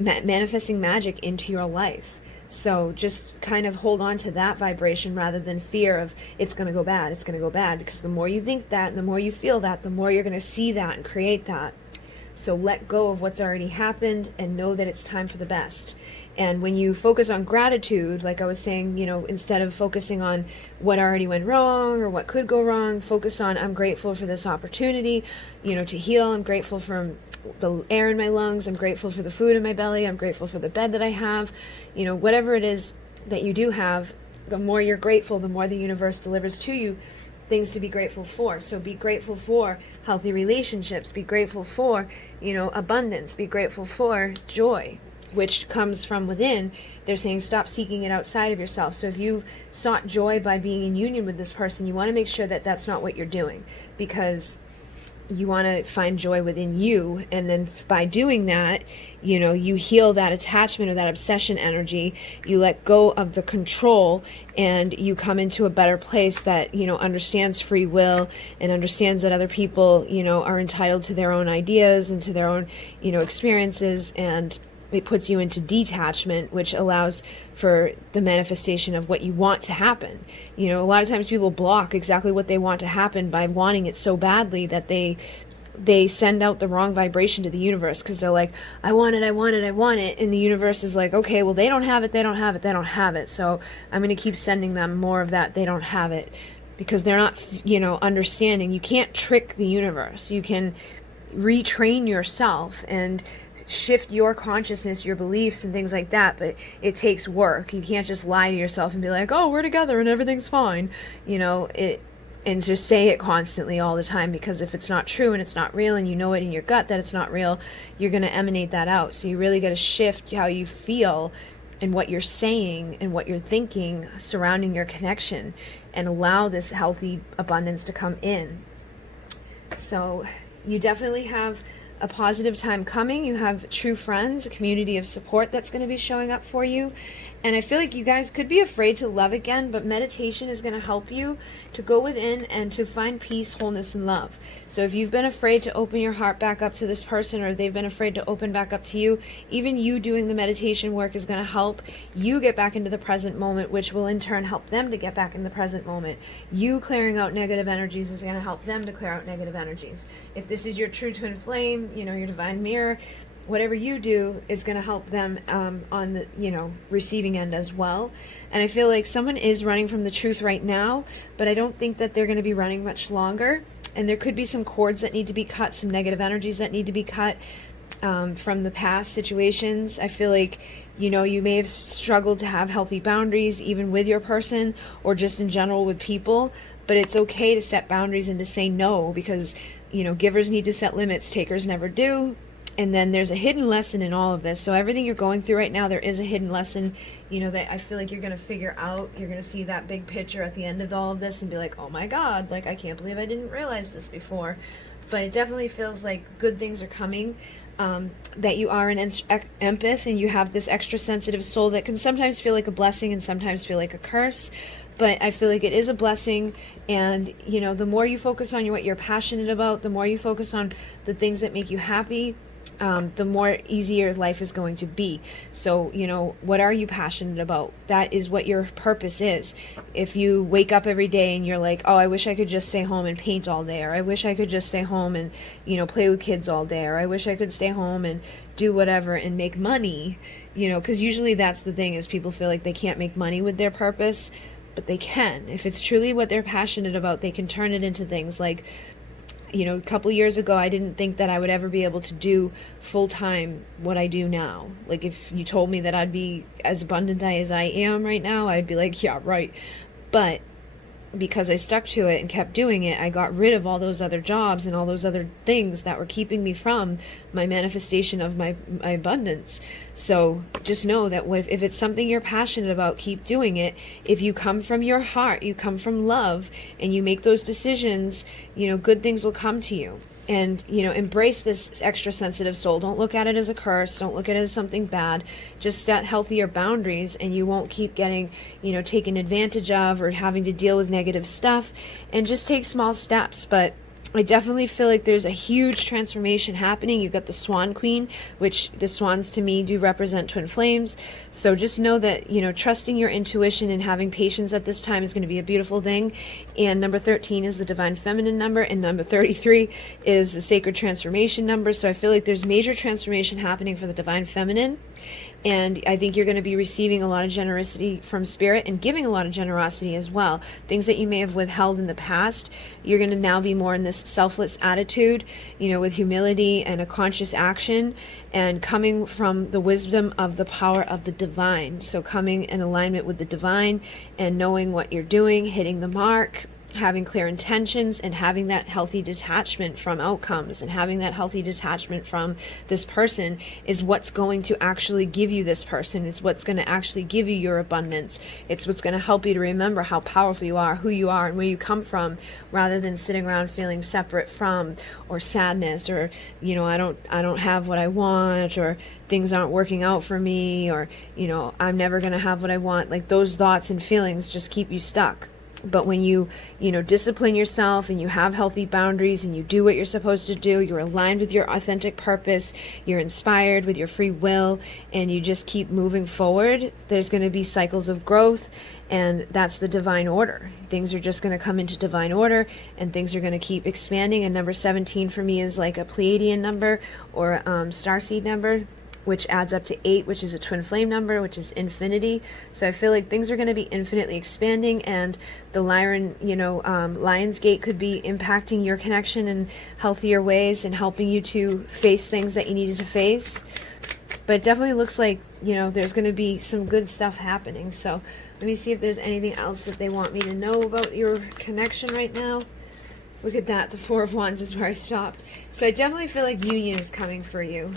manifesting magic into your life. So just kind of hold on to that vibration rather than fear of it's going to go bad, it's going to go bad. Because the more you think that and the more you feel that, the more you're going to see that and create that. So let go of what's already happened and know that it's time for the best. And when you focus on gratitude, like I was saying, instead of focusing on what already went wrong or what could go wrong, focus on, I'm grateful for this opportunity, to heal. I'm grateful for the air in my lungs. I'm grateful for the food in my belly. I'm grateful for the bed that I have. Whatever it is that you do have, the more you're grateful, the more the universe delivers to you things to be grateful for. So be grateful for healthy relationships, be grateful for, abundance, be grateful for joy, which comes from within. They're saying stop seeking it outside of yourself. So if you sought joy by being in union with this person, you want to make sure that that's not what you're doing, because you want to find joy within you. And then by doing that, you heal that attachment or that obsession energy. You let go of the control and you come into a better place that, understands free will and understands that other people, are entitled to their own ideas and to their own, experiences. And it puts you into detachment, which allows for the manifestation of what you want to happen. A lot of times people block exactly what they want to happen by wanting it so badly that they send out the wrong vibration to the universe, because they're like, I want it, I want it, I want it. And the universe is like, okay, well, they don't have it, they don't have it, they don't have it. So I'm going to keep sending them more of that. They don't have it, because they're not, understanding. You can't trick the universe. You can retrain yourself and shift your consciousness, your beliefs and things like that, but it takes work. You can't just lie to yourself and be like, oh, we're together and everything's fine, and just say it constantly all the time, because if it's not true and it's not real and you know it in your gut that it's not real, you're going to emanate that out. So you really got to shift how you feel and what you're saying and what you're thinking surrounding your connection, and allow this healthy abundance to come in. So you definitely have a positive time coming. You have true friends, a community of support that's going to be showing up for you. And I feel like you guys could be afraid to love again, but meditation is going to help you to go within and to find peace, wholeness, and love. So if you've been afraid to open your heart back up to this person, or they've been afraid to open back up to you, even you doing the meditation work is going to help you get back into the present moment, which will in turn help them to get back in the present moment. You clearing out negative energies is going to help them to clear out negative energies. If this is your true twin flame, your divine mirror, whatever you do is going to help them on the receiving end as well. And I feel like someone is running from the truth right now, but I don't think that they're going to be running much longer. And there could be some cords that need to be cut, some negative energies that need to be cut from the past situations. I feel like you may have struggled to have healthy boundaries even with your person, or just in general with people, but it's okay to set boundaries and to say no, because givers need to set limits, takers never do. And then there's a hidden lesson in all of this. So everything you're going through right now, there is a hidden lesson, that I feel like you're going to figure out. You're going to see that big picture at the end of all of this and be like, oh my God, I can't believe I didn't realize this before. But it definitely feels like good things are coming, that you are an empath and you have this extra sensitive soul that can sometimes feel like a blessing and sometimes feel like a curse. But I feel like it is a blessing, and the more you focus on what you're passionate about, the more you focus on the things that make you happy, the more easier life is going to be. So, what are you passionate about? That is what your purpose is. If you wake up every day and you're like, oh, I wish I could just stay home and paint all day, or I wish I could just stay home and, play with kids all day, or I wish I could stay home and do whatever and make money, because usually that's the thing, is people feel like they can't make money with their purpose, but they can. If it's truly what they're passionate about, they can turn it into things like, a couple years ago, I didn't think that I would ever be able to do full-time what I do now. Like, if you told me that I'd be as abundant as I am right now, I'd be like, yeah, right. But because I stuck to it and kept doing it, I got rid of all those other jobs and all those other things that were keeping me from my manifestation of my abundance. So just know that if it's something you're passionate about, keep doing it. If you come from your heart, you come from love, and you make those decisions, good things will come to you. And, embrace this extra sensitive soul. Don't look at it as a curse. Don't look at it as something bad. Just set healthier boundaries, and you won't keep getting, taken advantage of or having to deal with negative stuff. And just take small steps. But I definitely feel like there's a huge transformation happening. You've got the Swan Queen, which the swans to me do represent twin flames. So just know that, trusting your intuition and having patience at this time is going to be a beautiful thing. And number 13 is the divine feminine number, and number 33 is the sacred transformation number. So I feel like there's major transformation happening for the divine feminine. And I think you're going to be receiving a lot of generosity from spirit and giving a lot of generosity as well. Things that you may have withheld in the past, you're going to now be more in this selfless attitude, with humility and a conscious action, and coming from the wisdom of the power of the divine. So coming in alignment with the divine and knowing what you're doing, hitting the mark, having clear intentions, and having that healthy detachment from outcomes, and having that healthy detachment from this person is what's going to actually give you this person. It's what's going to actually give you your abundance. It's what's going to help you to remember how powerful you are, who you are, and where you come from, rather than sitting around feeling separate from, or sadness, or I don't have what I want, or things aren't working out for me, or I'm never going to have what I want. Like, those thoughts and feelings just keep you stuck. But when you discipline yourself, and you have healthy boundaries, and you do what you're supposed to do, you're aligned with your authentic purpose, you're inspired with your free will, and you just keep moving forward, there's going to be cycles of growth, and that's the divine order. Things are just going to come into divine order, and things are going to keep expanding. And number 17 for me is like a Pleiadian number, or starseed number, which adds up to 8, which is a twin flame number, which is infinity. So I feel like things are going to be infinitely expanding, and the Lion's Gate could be impacting your connection in healthier ways and helping you to face things that you needed to face. But it definitely looks like, there's going to be some good stuff happening. So let me see if there's anything else that they want me to know about your connection right now. Look at that. The Four of Wands is where I stopped. So I definitely feel like union is coming for you.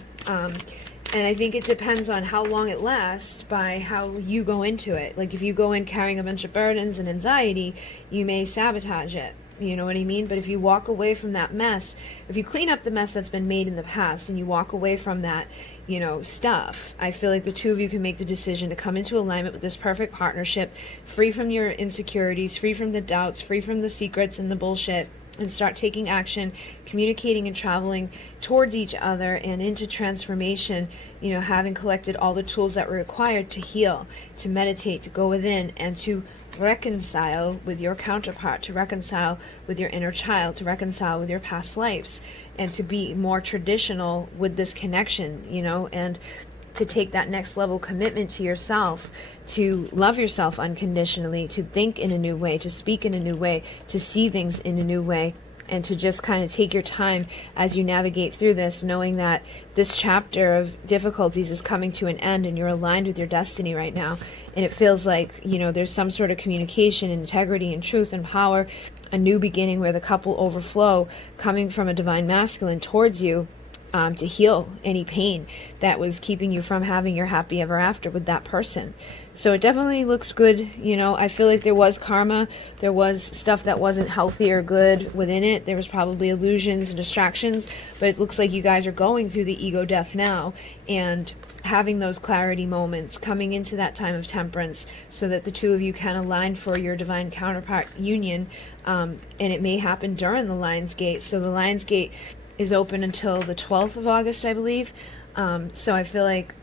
And I think it depends on how long it lasts by how you go into it. Like, if you go in carrying a bunch of burdens and anxiety, you may sabotage it. You know what I mean? But if you walk away from that mess, if you clean up the mess that's been made in the past, and you walk away from that, stuff, I feel like the two of you can make the decision to come into alignment with this perfect partnership, free from your insecurities, free from the doubts, free from the secrets and the bullshit, and start taking action, communicating and traveling towards each other and into transformation, having collected all the tools that were required to heal, to meditate, to go within, and to reconcile with your counterpart, to reconcile with your inner child, to reconcile with your past lives, and to be more traditional with this connection, and to take that next level commitment to yourself, to love yourself unconditionally, to think in a new way, to speak in a new way, to see things in a new way, and to just kind of take your time as you navigate through this, knowing that this chapter of difficulties is coming to an end, and you're aligned with your destiny right now. And it feels like, there's some sort of communication, integrity, and truth and power, a new beginning where the couple overflow, coming from a divine masculine towards you, to heal any pain that was keeping you from having your happy ever after with that person. So it definitely looks good. I feel like there was karma. There was stuff that wasn't healthy or good within it. There was probably illusions and distractions, but it looks like you guys are going through the ego death now and having those clarity moments, coming into that time of temperance, so that the two of you can align for your divine counterpart union. And it may happen during the Lion's Gate. So the Lion's Gate is open until the 12th of August, I believe. So I feel like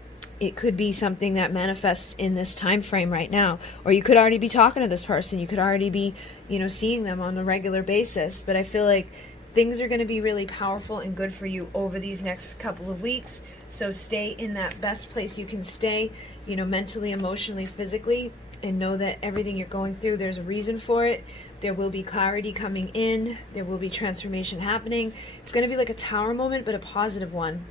it could be something that manifests in this time frame right now. Or you could already be talking to this person. You could already be, seeing them on a regular basis. But I feel like things are going to be really powerful and good for you over these next couple of weeks. So stay in that best place you can stay, mentally, emotionally, physically, and know that everything you're going through, there's a reason for it. There will be clarity coming in. There will be transformation happening. It's going to be like a tower moment, but a positive one.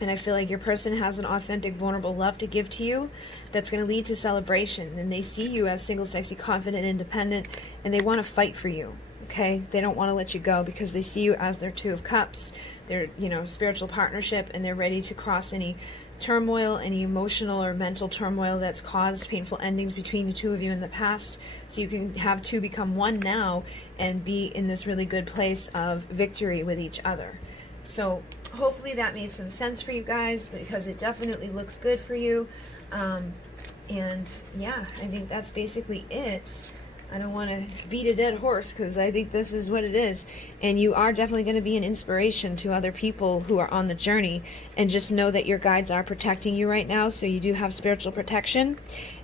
And I feel like your person has an authentic, vulnerable love to give to you that's going to lead to celebration. And they see you as single, sexy, confident, independent, and they want to fight for you, okay? They don't want to let you go because they see you as their Two of Cups, their, spiritual partnership, and they're ready to cross any turmoil, any emotional or mental turmoil that's caused painful endings between the two of you in the past. So you can have two become one now and be in this really good place of victory with each other. So hopefully that made some sense for you guys, because it definitely looks good for you. And yeah, I think that's basically it. I don't want to beat a dead horse, because I think this is what it is. And you are definitely going to be an inspiration to other people who are on the journey. And just know that your guides are protecting you right now, so you do have spiritual protection.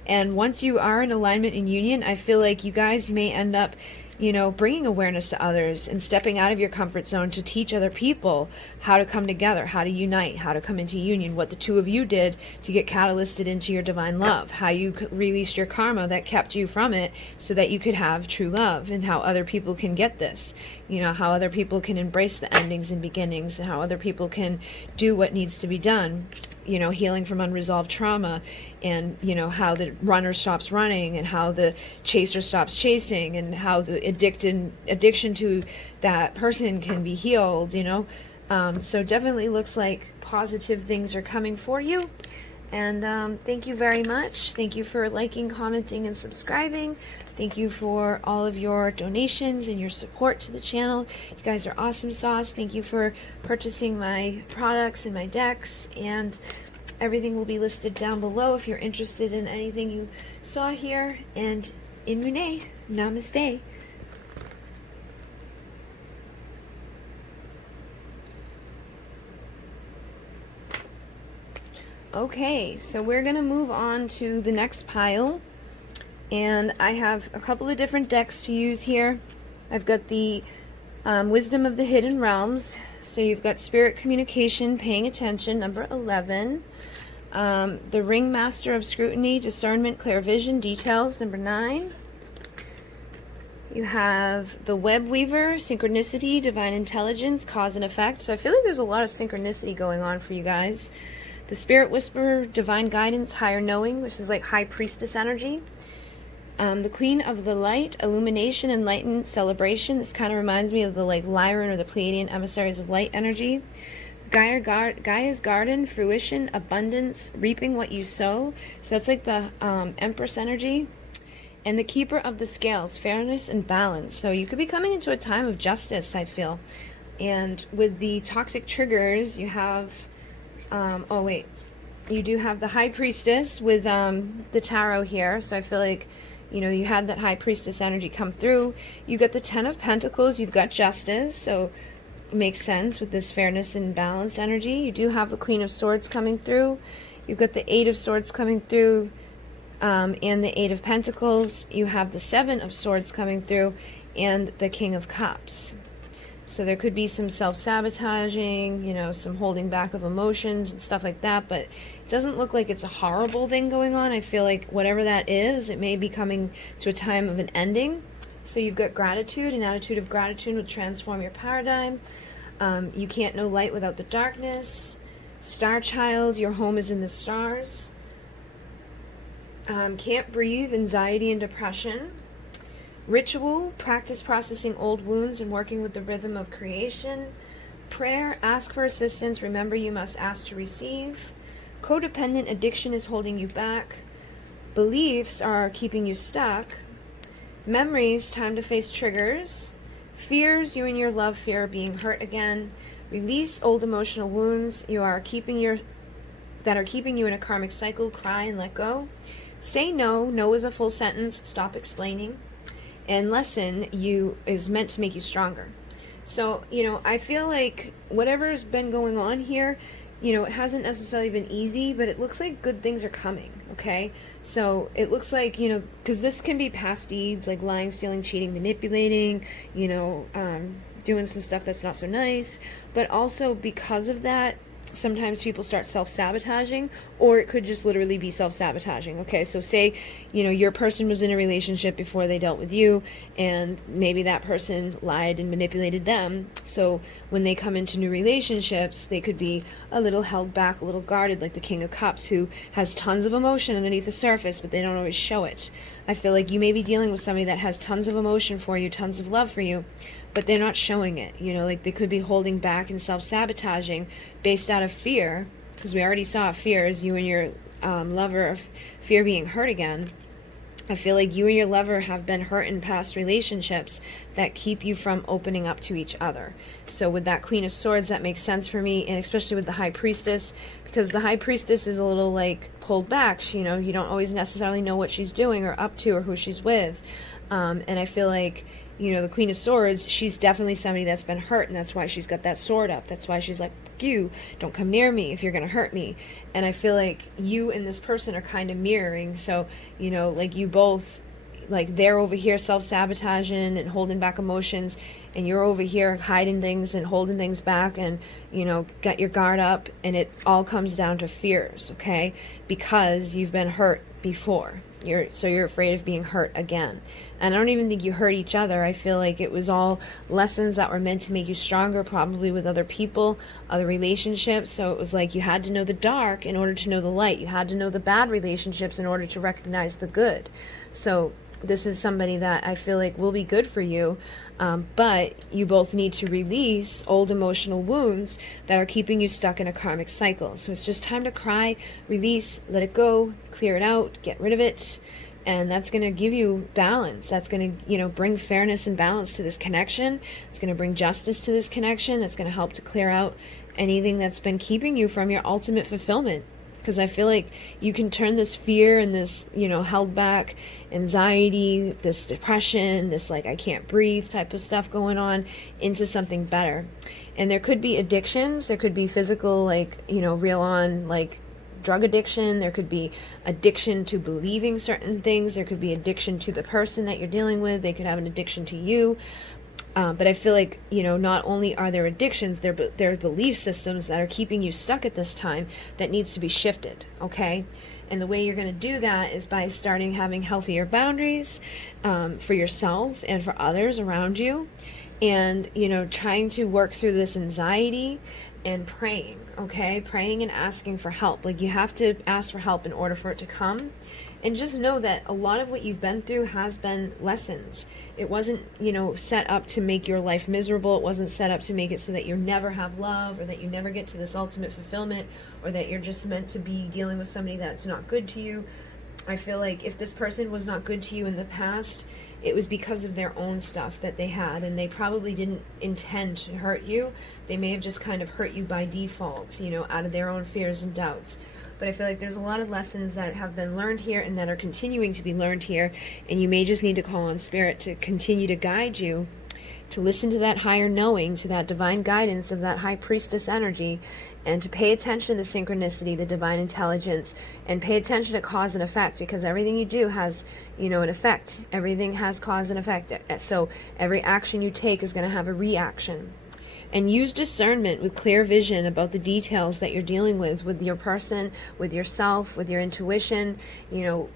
And once you are in alignment and union, I feel like you guys may end up bringing awareness to others and stepping out of your comfort zone to teach other people how to come together, how to unite, how to come into union, what the two of you did to get catalysted into your divine love, how you released your karma that kept you from it so that you could have true love, and how other people can get this, how other people can embrace the endings and beginnings, and how other people can do what needs to be done. Healing from unresolved trauma, and how the runner stops running, and how the chaser stops chasing, and how the addiction to that person can be healed. So definitely looks like positive things are coming for you. And thank you very much. Thank you for liking, commenting, and subscribing. Thank you for all of your donations and your support to the channel. You guys are awesome sauce. Thank you for purchasing my products and my decks. And everything will be listed down below if you're interested in anything you saw here. And in Mune, namaste. Okay, so we're going to move on to the next pile, and I have a couple of different decks to use here. I've got the Wisdom of the Hidden Realms, so you've got Spirit Communication, Paying Attention, number 11. The Ringmaster of Scrutiny, Discernment, Clairvision, Details, number 9. You have the Web Weaver, Synchronicity, Divine Intelligence, Cause and Effect. So I feel like there's a lot of synchronicity going on for you guys. The Spirit Whisperer, Divine Guidance, Higher Knowing, which is like High Priestess energy. The Queen of the Light, Illumination, Enlightenment, Celebration. This kind of reminds me of the Lyran or the Pleiadian Emissaries of Light energy. Gaia's Garden, Fruition, Abundance, Reaping What You Sow. So that's like the Empress energy. And the Keeper of the Scales, Fairness and Balance. So you could be coming into a time of justice, I feel. And with the toxic triggers, you have... you do have the High Priestess with the Tarot here, so I feel like you had that High Priestess energy come through. You got the Ten of Pentacles, you've got Justice, so it makes sense with this fairness and balance energy. You do have the Queen of Swords coming through, you've got the Eight of Swords coming through, and the Eight of Pentacles. You have the Seven of Swords coming through, and the King of Cups. So there could be some self-sabotaging, some holding back of emotions and stuff like that, but it doesn't look like it's a horrible thing going on. I feel like whatever that is, it may be coming to a time of an ending. So you've got gratitude. An attitude of gratitude will transform your paradigm. You can't know light without the darkness. Star Child, your home is in the stars. Can't breathe, anxiety and depression. Ritual, practice processing old wounds and working with the rhythm of creation. Prayer, ask for assistance, remember you must ask to receive. Codependent, addiction is holding you back. Beliefs are keeping you stuck. Memories, time to face triggers. Fears, you and your love fear being hurt again. Release old emotional wounds that are keeping you in a karmic cycle, cry and let go. Say no, no is a full sentence, stop explaining. And lesson is meant to make you stronger. So, I feel like whatever's been going on here, it hasn't necessarily been easy, but it looks like good things are coming, okay? So it looks like, because this can be past deeds, like lying, stealing, cheating, manipulating, doing some stuff that's not so nice. But also because of that, sometimes people start self-sabotaging, or it could just literally be self-sabotaging. Okay, so say your person was in a relationship before they dealt with you, and maybe that person lied and manipulated them, so when they come into new relationships, they could be a little held back, a little guarded, like the King of Cups, who has tons of emotion underneath the surface, but they don't always show it. I feel like you may be dealing with somebody that has tons of emotion for you, tons of love for you, but they're not showing it. Like they could be holding back and self-sabotaging based out of fear, because we already saw fear as you and your lover, of fear being hurt again. I feel like you and your lover have been hurt in past relationships that keep you from opening up to each other. So with that Queen of Swords, that makes sense for me, and especially with the High Priestess, because the High Priestess is a little like pulled back. You don't always necessarily know what she's doing or up to or who she's with. And I feel like the Queen of Swords, she's definitely somebody that's been hurt, and that's why she's got that sword up. That's why she's like, you don't come near me if you're going to hurt me. And I feel like you and this person are kind of mirroring. So, like you both, like they're over here self-sabotaging and holding back emotions, and you're over here hiding things and holding things back, and got your guard up, and it all comes down to fears, okay? Because you've been hurt before. So you're afraid of being hurt again. And I don't even think you hurt each other. I feel like it was all lessons that were meant to make you stronger, probably with other people, other relationships. So it was like you had to know the dark in order to know the light. You had to know the bad relationships in order to recognize the good. So this is somebody that I feel like will be good for you, but you both need to release old emotional wounds that are keeping you stuck in a karmic cycle. So it's just time to cry, release, let it go, clear it out, get rid of it, and that's going to give you balance. That's going to bring fairness and balance to this connection. It's going to bring justice to this connection. That's going to help to clear out anything that's been keeping you from your ultimate fulfillment. Because I feel like you can turn this fear and this, held back anxiety, this depression, this like I can't breathe type of stuff going on into something better. And there could be addictions. There could be physical, like, real on, like, drug addiction. There could be addiction to believing certain things. There could be addiction to the person that you're dealing with. They could have an addiction to you. But I feel like, not only are there addictions, there are belief systems that are keeping you stuck at this time that needs to be shifted, okay? And the way you're going to do that is by starting having healthier boundaries for yourself and for others around you. And, trying to work through this anxiety and praying, okay? Praying and asking for help. Like, you have to ask for help in order for it to come. And just know that a lot of what you've been through has been lessons. It wasn't, set up to make your life miserable. It wasn't set up to make it so that you never have love, or that you never get to this ultimate fulfillment, or that you're just meant to be dealing with somebody that's not good to you. I feel like if this person was not good to you in the past, it was because of their own stuff that they had, and they probably didn't intend to hurt you. They may have just kind of hurt you by default, out of their own fears and doubts. But I feel like there's a lot of lessons that have been learned here and that are continuing to be learned here, and you may just need to call on Spirit to continue to guide you, to listen to that higher knowing, to that divine guidance of that High Priestess energy, and to pay attention to the synchronicity, the divine intelligence, and pay attention to cause and effect, because everything you do has, an effect. Everything has cause and effect. So every action you take is going to have a reaction. And use discernment with clear vision about the details that you're dealing with your person, with yourself, with your intuition,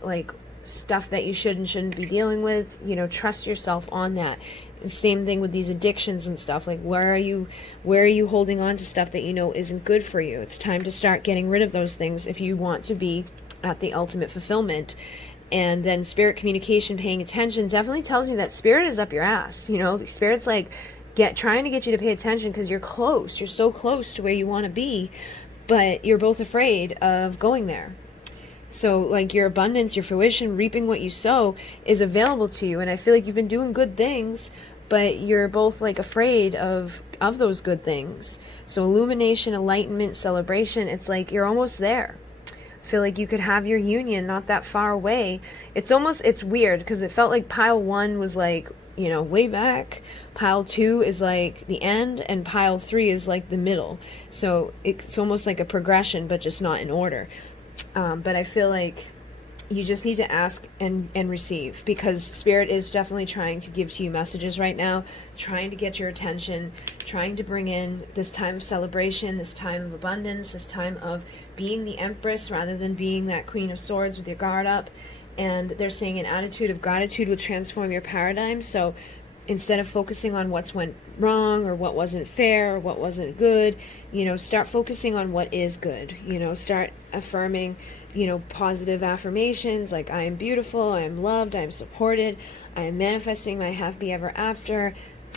like stuff that you should and shouldn't be dealing with. Trust yourself on that. And same thing with these addictions and stuff. Like, where are you holding on to stuff that isn't good for you? It's time to start getting rid of those things if you want to be at the ultimate fulfillment. And then spirit communication, paying attention, definitely tells me that spirit is up your ass. Spirit's like, trying to get you to pay attention, because you're close. You're so close to where you want to be, but you're both afraid of going there. So, like, your abundance, your fruition, reaping what you sow is available to you. And I feel like you've been doing good things, but you're both, like, afraid of those good things. So illumination, enlightenment, celebration, it's like you're almost there. Feel like you could have your union not that far away. It's weird because it felt like pile 1 was like, way back. Pile 2 is like the end, and pile 3 is like the middle. So it's almost like a progression, but just not in order. But I feel like you just need to ask and receive, because Spirit is definitely trying to give to you messages right now, trying to get your attention, trying to bring in this time of celebration, this time of abundance, this time of being the Empress rather than being that Queen of Swords with your guard up. And they're saying an attitude of gratitude will transform your paradigm. So instead of focusing on what's went wrong or what wasn't fair or what wasn't good, start focusing on what is good. Start affirming, positive affirmations like I am beautiful, I am loved, I am supported, I am manifesting my happy ever after.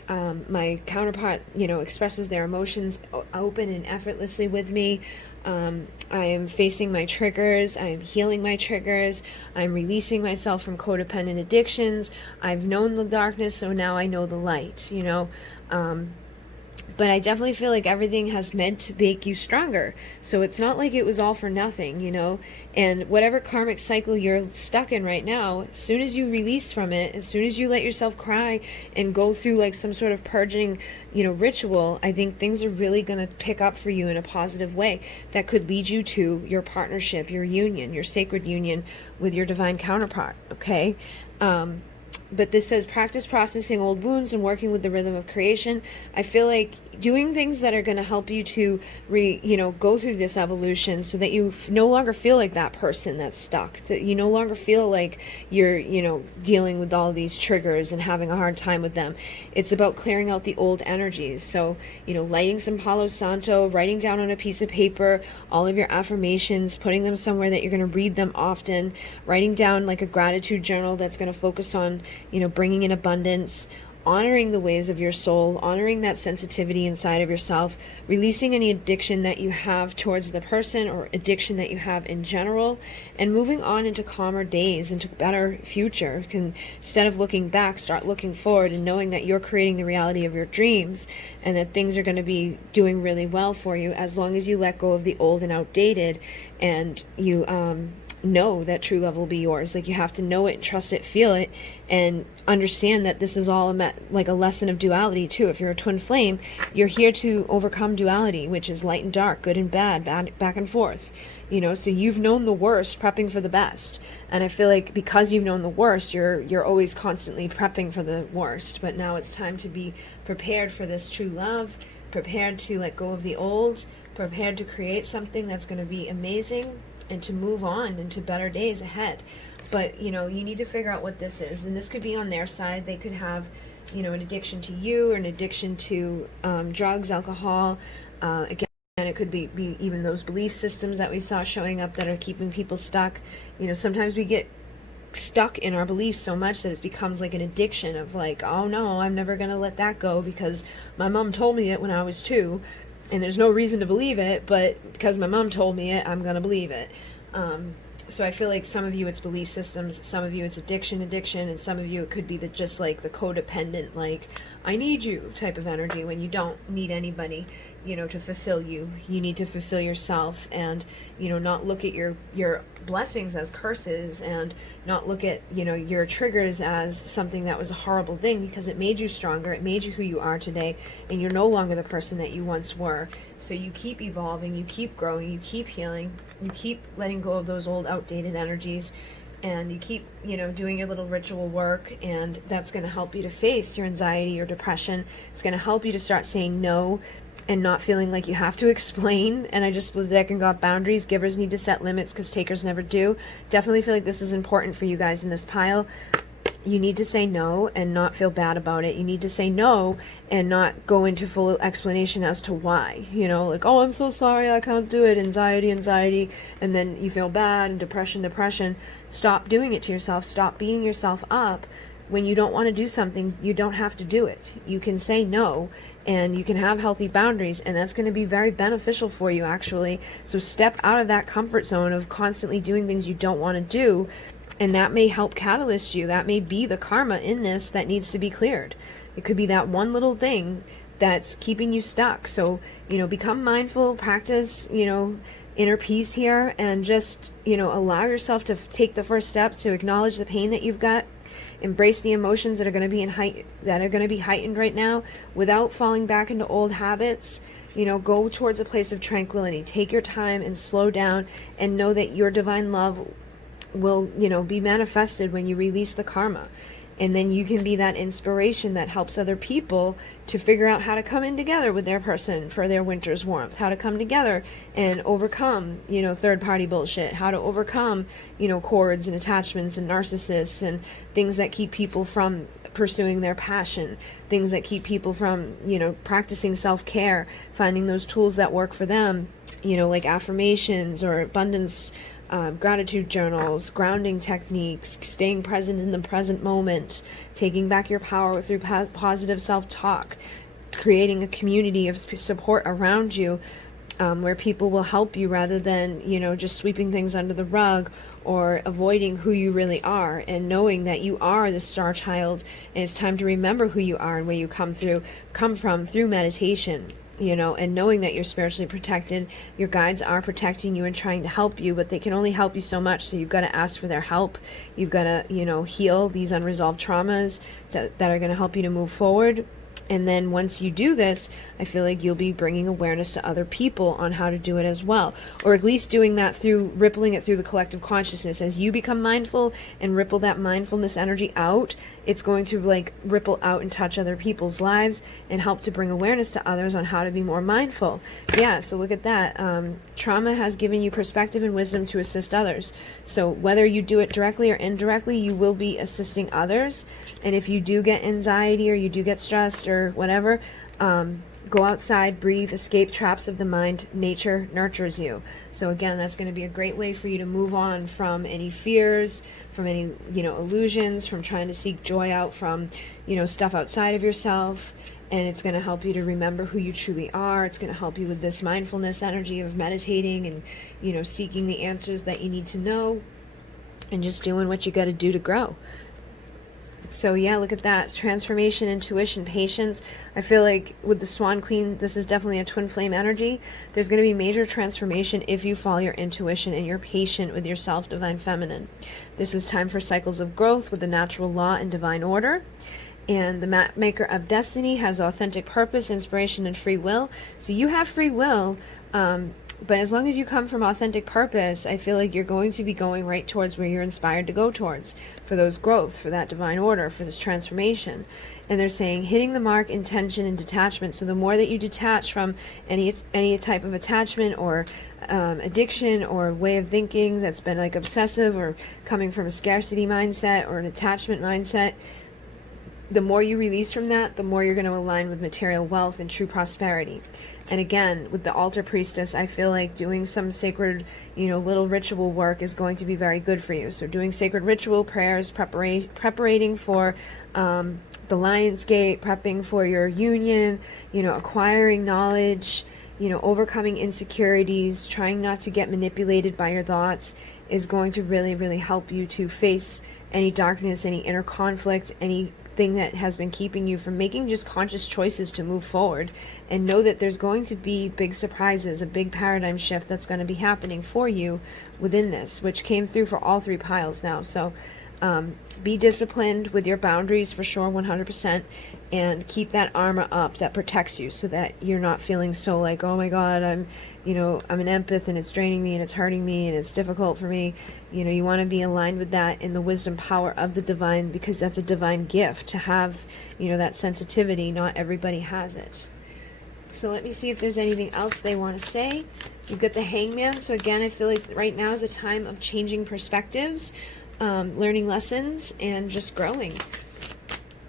My counterpart, expresses their emotions open and effortlessly with me. I am facing my triggers. I am healing my triggers. I'm releasing myself from codependent addictions. I've known the darkness, so now I know the light, But I definitely feel like everything has meant to make you stronger. So it's not like it was all for nothing, And whatever karmic cycle you're stuck in right now, as soon as you release from it, as soon as you let yourself cry and go through like some sort of purging, ritual, I think things are really going to pick up for you in a positive way that could lead you to your partnership, your union, your sacred union with your divine counterpart, okay? But this says practice processing old wounds and working with the rhythm of creation. I feel like doing things that are going to help you to go through this evolution so that you no longer feel like that person that's stuck, that you no longer feel like you're dealing with all these triggers and having a hard time with them. It's about clearing out the old energies. So lighting some Palo Santo, writing down on a piece of paper all of your affirmations, putting them somewhere that you're going to read them often, writing down like a gratitude journal that's going to focus on bringing in abundance, honoring the ways of your soul, honoring that sensitivity inside of yourself, releasing any addiction that you have towards the person or addiction that you have in general, and moving on into calmer days, into better future. Instead of looking back, start looking forward and knowing that you're creating the reality of your dreams and that things are going to be doing really well for you as long as you let go of the old and outdated and you know that true love will be yours. Like, you have to know it, trust it, feel it, and understand that this is all like a lesson of duality too. If you're a twin flame, you're here to overcome duality, which is light and dark, good and bad, back and forth. So you've known the worst, prepping for the best. And I feel like because you've known the worst, you're always constantly prepping for the worst. But now it's time to be prepared for this true love, prepared to let go of the old, prepared to create something that's going to be amazing, and to move on into better days ahead. But you need to figure out what this is, and this could be on their side. They could have an addiction to you, or an addiction to drugs, alcohol, again, it could be even those belief systems that we saw showing up that are keeping people stuck. Sometimes we get stuck in our beliefs so much that it becomes like an addiction of like, oh no, I'm never gonna let that go because my mom told me it when I was 2, and there's no reason to believe it, but because my mom told me it, I'm gonna believe it. So I feel like some of you it's belief systems, some of you it's addiction, and some of you it could be just like the codependent, like I need you type of energy, when you don't need anybody, to fulfill you. You need to fulfill yourself, and not look at your blessings as curses, and not look at your triggers as something that was a horrible thing, because it made you stronger, it made you who you are today, and you're no longer the person that you once were. So you keep evolving, you keep growing, you keep healing, you keep letting go of those old outdated energies, and you keep doing your little ritual work, and that's going to help you to face your anxiety or depression. It's going to help you to start saying no and not feeling like you have to explain. And I just split the deck and got boundaries. Givers need to set limits because takers never do. Definitely feel like this is important for you guys in this pile. You need to say no and not feel bad about it. You need to say no and not go into full explanation as to why. Like, oh, I'm so sorry, I can't do it. Anxiety, and then you feel bad, and depression. Stop doing it to yourself. Stop beating yourself up. When you don't want to do something, you don't have to do it. You can say no, and you can have healthy boundaries, and that's going to be very beneficial for you, actually. So step out of that comfort zone of constantly doing things you don't want to do, and that may help catalyst you. That may be the karma in this that needs to be cleared. It could be that one little thing that's keeping you stuck. So, become mindful, practice, inner peace here, and just, allow yourself to take the first steps to acknowledge the pain that you've got. Embrace the emotions that are going to be heightened right now without falling back into old habits. Go towards a place of tranquility. Take your time and slow down, and know that your divine love will, be manifested when you release the karma. And then you can be that inspiration that helps other people to figure out how to come in together with their person for their winter's warmth, how to come together and overcome, third-party bullshit, how to overcome, cords and attachments and narcissists and things that keep people from pursuing their passion, things that keep people from, practicing self-care, finding those tools that work for them, like affirmations or abundance gratitude journals, grounding techniques, staying present in the present moment, taking back your power through positive self-talk, creating a community of support around you, where people will help you rather than, just sweeping things under the rug or avoiding who you really are, and knowing that you are the star child, and it's time to remember who you are and where you come from through meditation. And knowing that you're spiritually protected. Your guides are protecting you and trying to help you, but they can only help you so much. So you've got to ask for their help. You've got to, heal these unresolved traumas that are going to help you to move forward. And then once you do this, I feel like you'll be bringing awareness to other people on how to do it as well. Or at least doing that through rippling it through the collective consciousness. As you become mindful and ripple that mindfulness energy out, it's going to ripple out and touch other people's lives and help to bring awareness to others on how to be more mindful. Yeah, so look at that. Trauma has given you perspective and wisdom to assist others. So whether you do it directly or indirectly, you will be assisting others. And if you do get anxiety or you do get stressed or whatever, go outside, breathe, escape traps of the mind. Nature nurtures you. So again, that's going to be a great way for you to move on from any fears, from any, illusions, from trying to seek joy out from, stuff outside of yourself. And it's going to help you to remember who you truly are. It's going to help you with this mindfulness energy of meditating and, seeking the answers that you need to know and just doing what you got to do to grow. So yeah, look at that. Transformation, intuition, patience. I feel like with the Swan Queen, this is definitely a twin flame energy. There's going to be major transformation if you follow your intuition and you're patient with yourself, Divine Feminine. This is time for cycles of growth with the natural law and divine order. And the map maker of destiny has authentic purpose, inspiration, and free will. So you have free will, but as long as you come from authentic purpose, I feel like you're going to be going right towards where you're inspired to go towards, for those growth, for that divine order, for this transformation. And they're saying hitting the mark, intention, and detachment. So the more that you detach from any type of attachment or addiction or way of thinking that's been obsessive or coming from a scarcity mindset or an attachment mindset, the more you release from that, the more you're going to align with material wealth and true prosperity. And again, with the altar priestess, I feel like doing some sacred, little ritual work is going to be very good for you. So doing sacred ritual prayers, preparing for the Lion's Gate, prepping for your union, acquiring knowledge, overcoming insecurities, trying not to get manipulated by your thoughts is going to really, really help you to face any darkness, any inner conflict, anything that has been keeping you from making just conscious choices to move forward. And know that there's going to be big surprises, a big paradigm shift that's going to be happening for you within this, which came through for all three piles now. So be disciplined with your boundaries for sure, 100%, and keep that armor up that protects you so that you're not feeling so like, oh my God, I'm an empath and it's draining me and it's hurting me and it's difficult for me. You want to be aligned with that in the wisdom power of the divine, because that's a divine gift to have, that sensitivity. Not everybody has it. So let me see if there's anything else they want to say. You've got the Hangman. So again, I feel like right now is a time of changing perspectives, learning lessons, and just growing.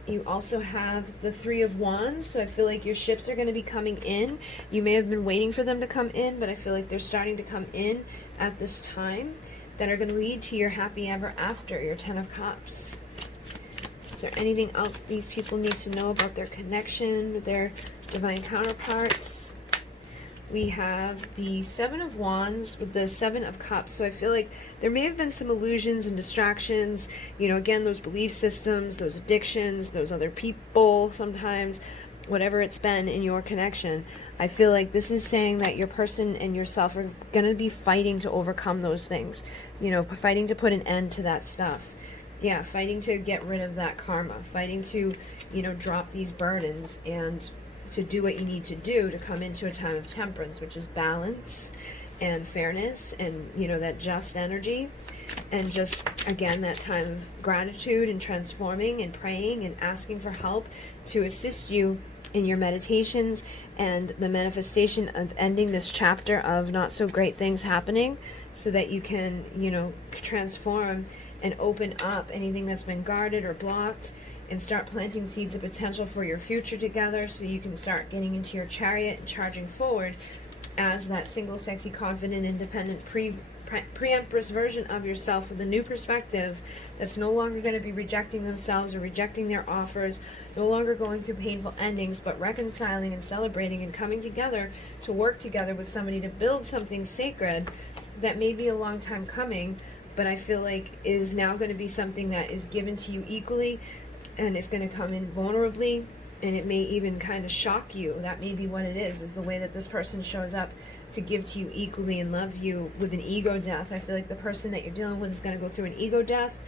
You also have the Three of Wands. So I feel like your ships are going to be coming in. You may have been waiting for them to come in, but I feel like they're starting to come in at this time that are going to lead to your happy ever after, your Ten of Cups. Is there anything else these people need to know about their connection with their divine counterparts? We have the Seven of Wands with the Seven of Cups. So I feel like there may have been some illusions and distractions. Again, those belief systems, those addictions, those other people sometimes. whatever it's been in your connection, I feel like this is saying that your person and yourself are going to be fighting to overcome those things, you know, fighting to put an end to that stuff. Yeah, fighting to get rid of that karma, fighting to, you know, drop these burdens and to do what you need to do to come into a time of temperance, which is balance and fairness and, you know, that just energy. And just, again, that time of gratitude and transforming and praying and asking for help to assist you in your meditations and the manifestation of ending this chapter of not so great things happening, so that you can, you know, transform and open up anything that's been guarded or blocked and start planting seeds of potential for your future together, so you can start getting into your chariot and charging forward as that single, sexy, confident, independent, pre-empress version of yourself with a new perspective that's no longer going to be rejecting themselves or rejecting their offers, no longer going through painful endings, but reconciling and celebrating and coming together to work together with somebody to build something sacred that may be a long time coming, but I feel like is now going to be something that is given to you equally, and it's going to come in vulnerably, and it may even kind of shock you. That may be what it is the way that this person shows up to give to you equally and love you with an ego death. I feel like the person that you're dealing with is going to go through an ego death,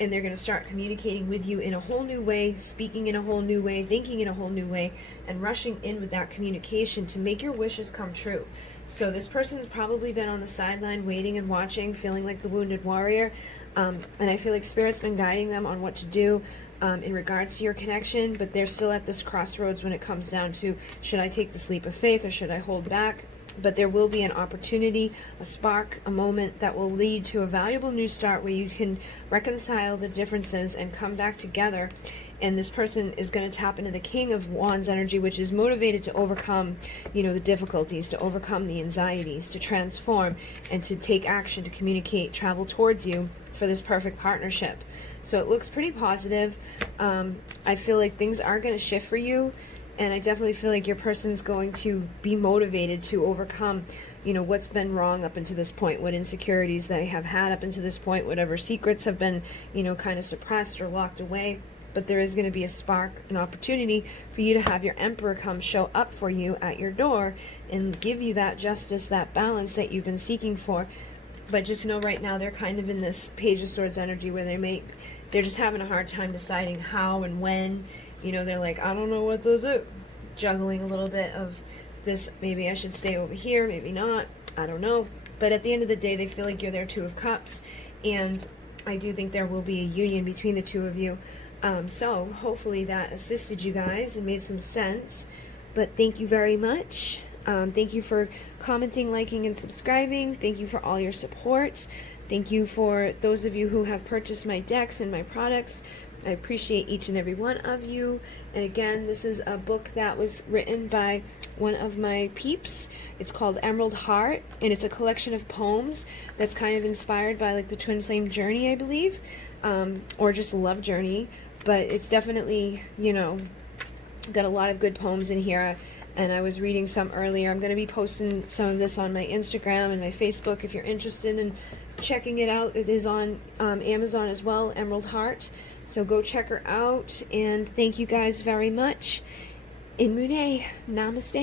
and they're going to start communicating with you in a whole new way, speaking in a whole new way, thinking in a whole new way, and rushing in with that communication to make your wishes come true. So this person's probably been on the sideline waiting and watching, feeling like the wounded warrior, and I feel like Spirit's been guiding them on what to do in regards to your connection, but they're still at this crossroads when it comes down to, should I take this leap of faith or should I hold back? But there will be an opportunity, a spark, a moment that will lead to a valuable new start where you can reconcile the differences and come back together. And this person is going to tap into the King of Wands energy, which is motivated to overcome, you know, the difficulties, to overcome the anxieties, to transform, and to take action, to communicate, travel towards you for this perfect partnership. So it looks pretty positive. I feel like things are going to shift for you. And I definitely feel like your person's going to be motivated to overcome, you know, what's been wrong up until this point, what insecurities they have had up until this point, whatever secrets have been, you know, kind of suppressed or locked away. But there is going to be a spark, an opportunity for you to have your Emperor come show up for you at your door and give you that justice, that balance that you've been seeking for. But just know right now they're kind of in this Page of Swords energy where they're just having a hard time deciding how and when. You know, they're like, I don't know what to do. Juggling a little bit of this, maybe I should stay over here, maybe not. I don't know. But at the end of the day, they feel like you're their Two of Cups. And I do think there will be a union between the two of you. So hopefully that assisted you guys and made some sense. But thank you very much. Thank you for commenting, liking, and subscribing. Thank you for all your support. Thank you for those of you who have purchased my decks and my products. I appreciate each and every one of you. And again, this is a book that was written by one of my peeps. It's called Emerald Heart, and it's a collection of poems that's kind of inspired by like the Twin Flame Journey, I believe, or just Love Journey. But it's definitely, you know, got a lot of good poems in here. And I was reading some earlier. I'm going to be posting some of this on my Instagram and my Facebook if you're interested in checking it out. It is on Amazon as well, Emerald Heart. So go check her out. And thank you guys very much. In Mune, namaste.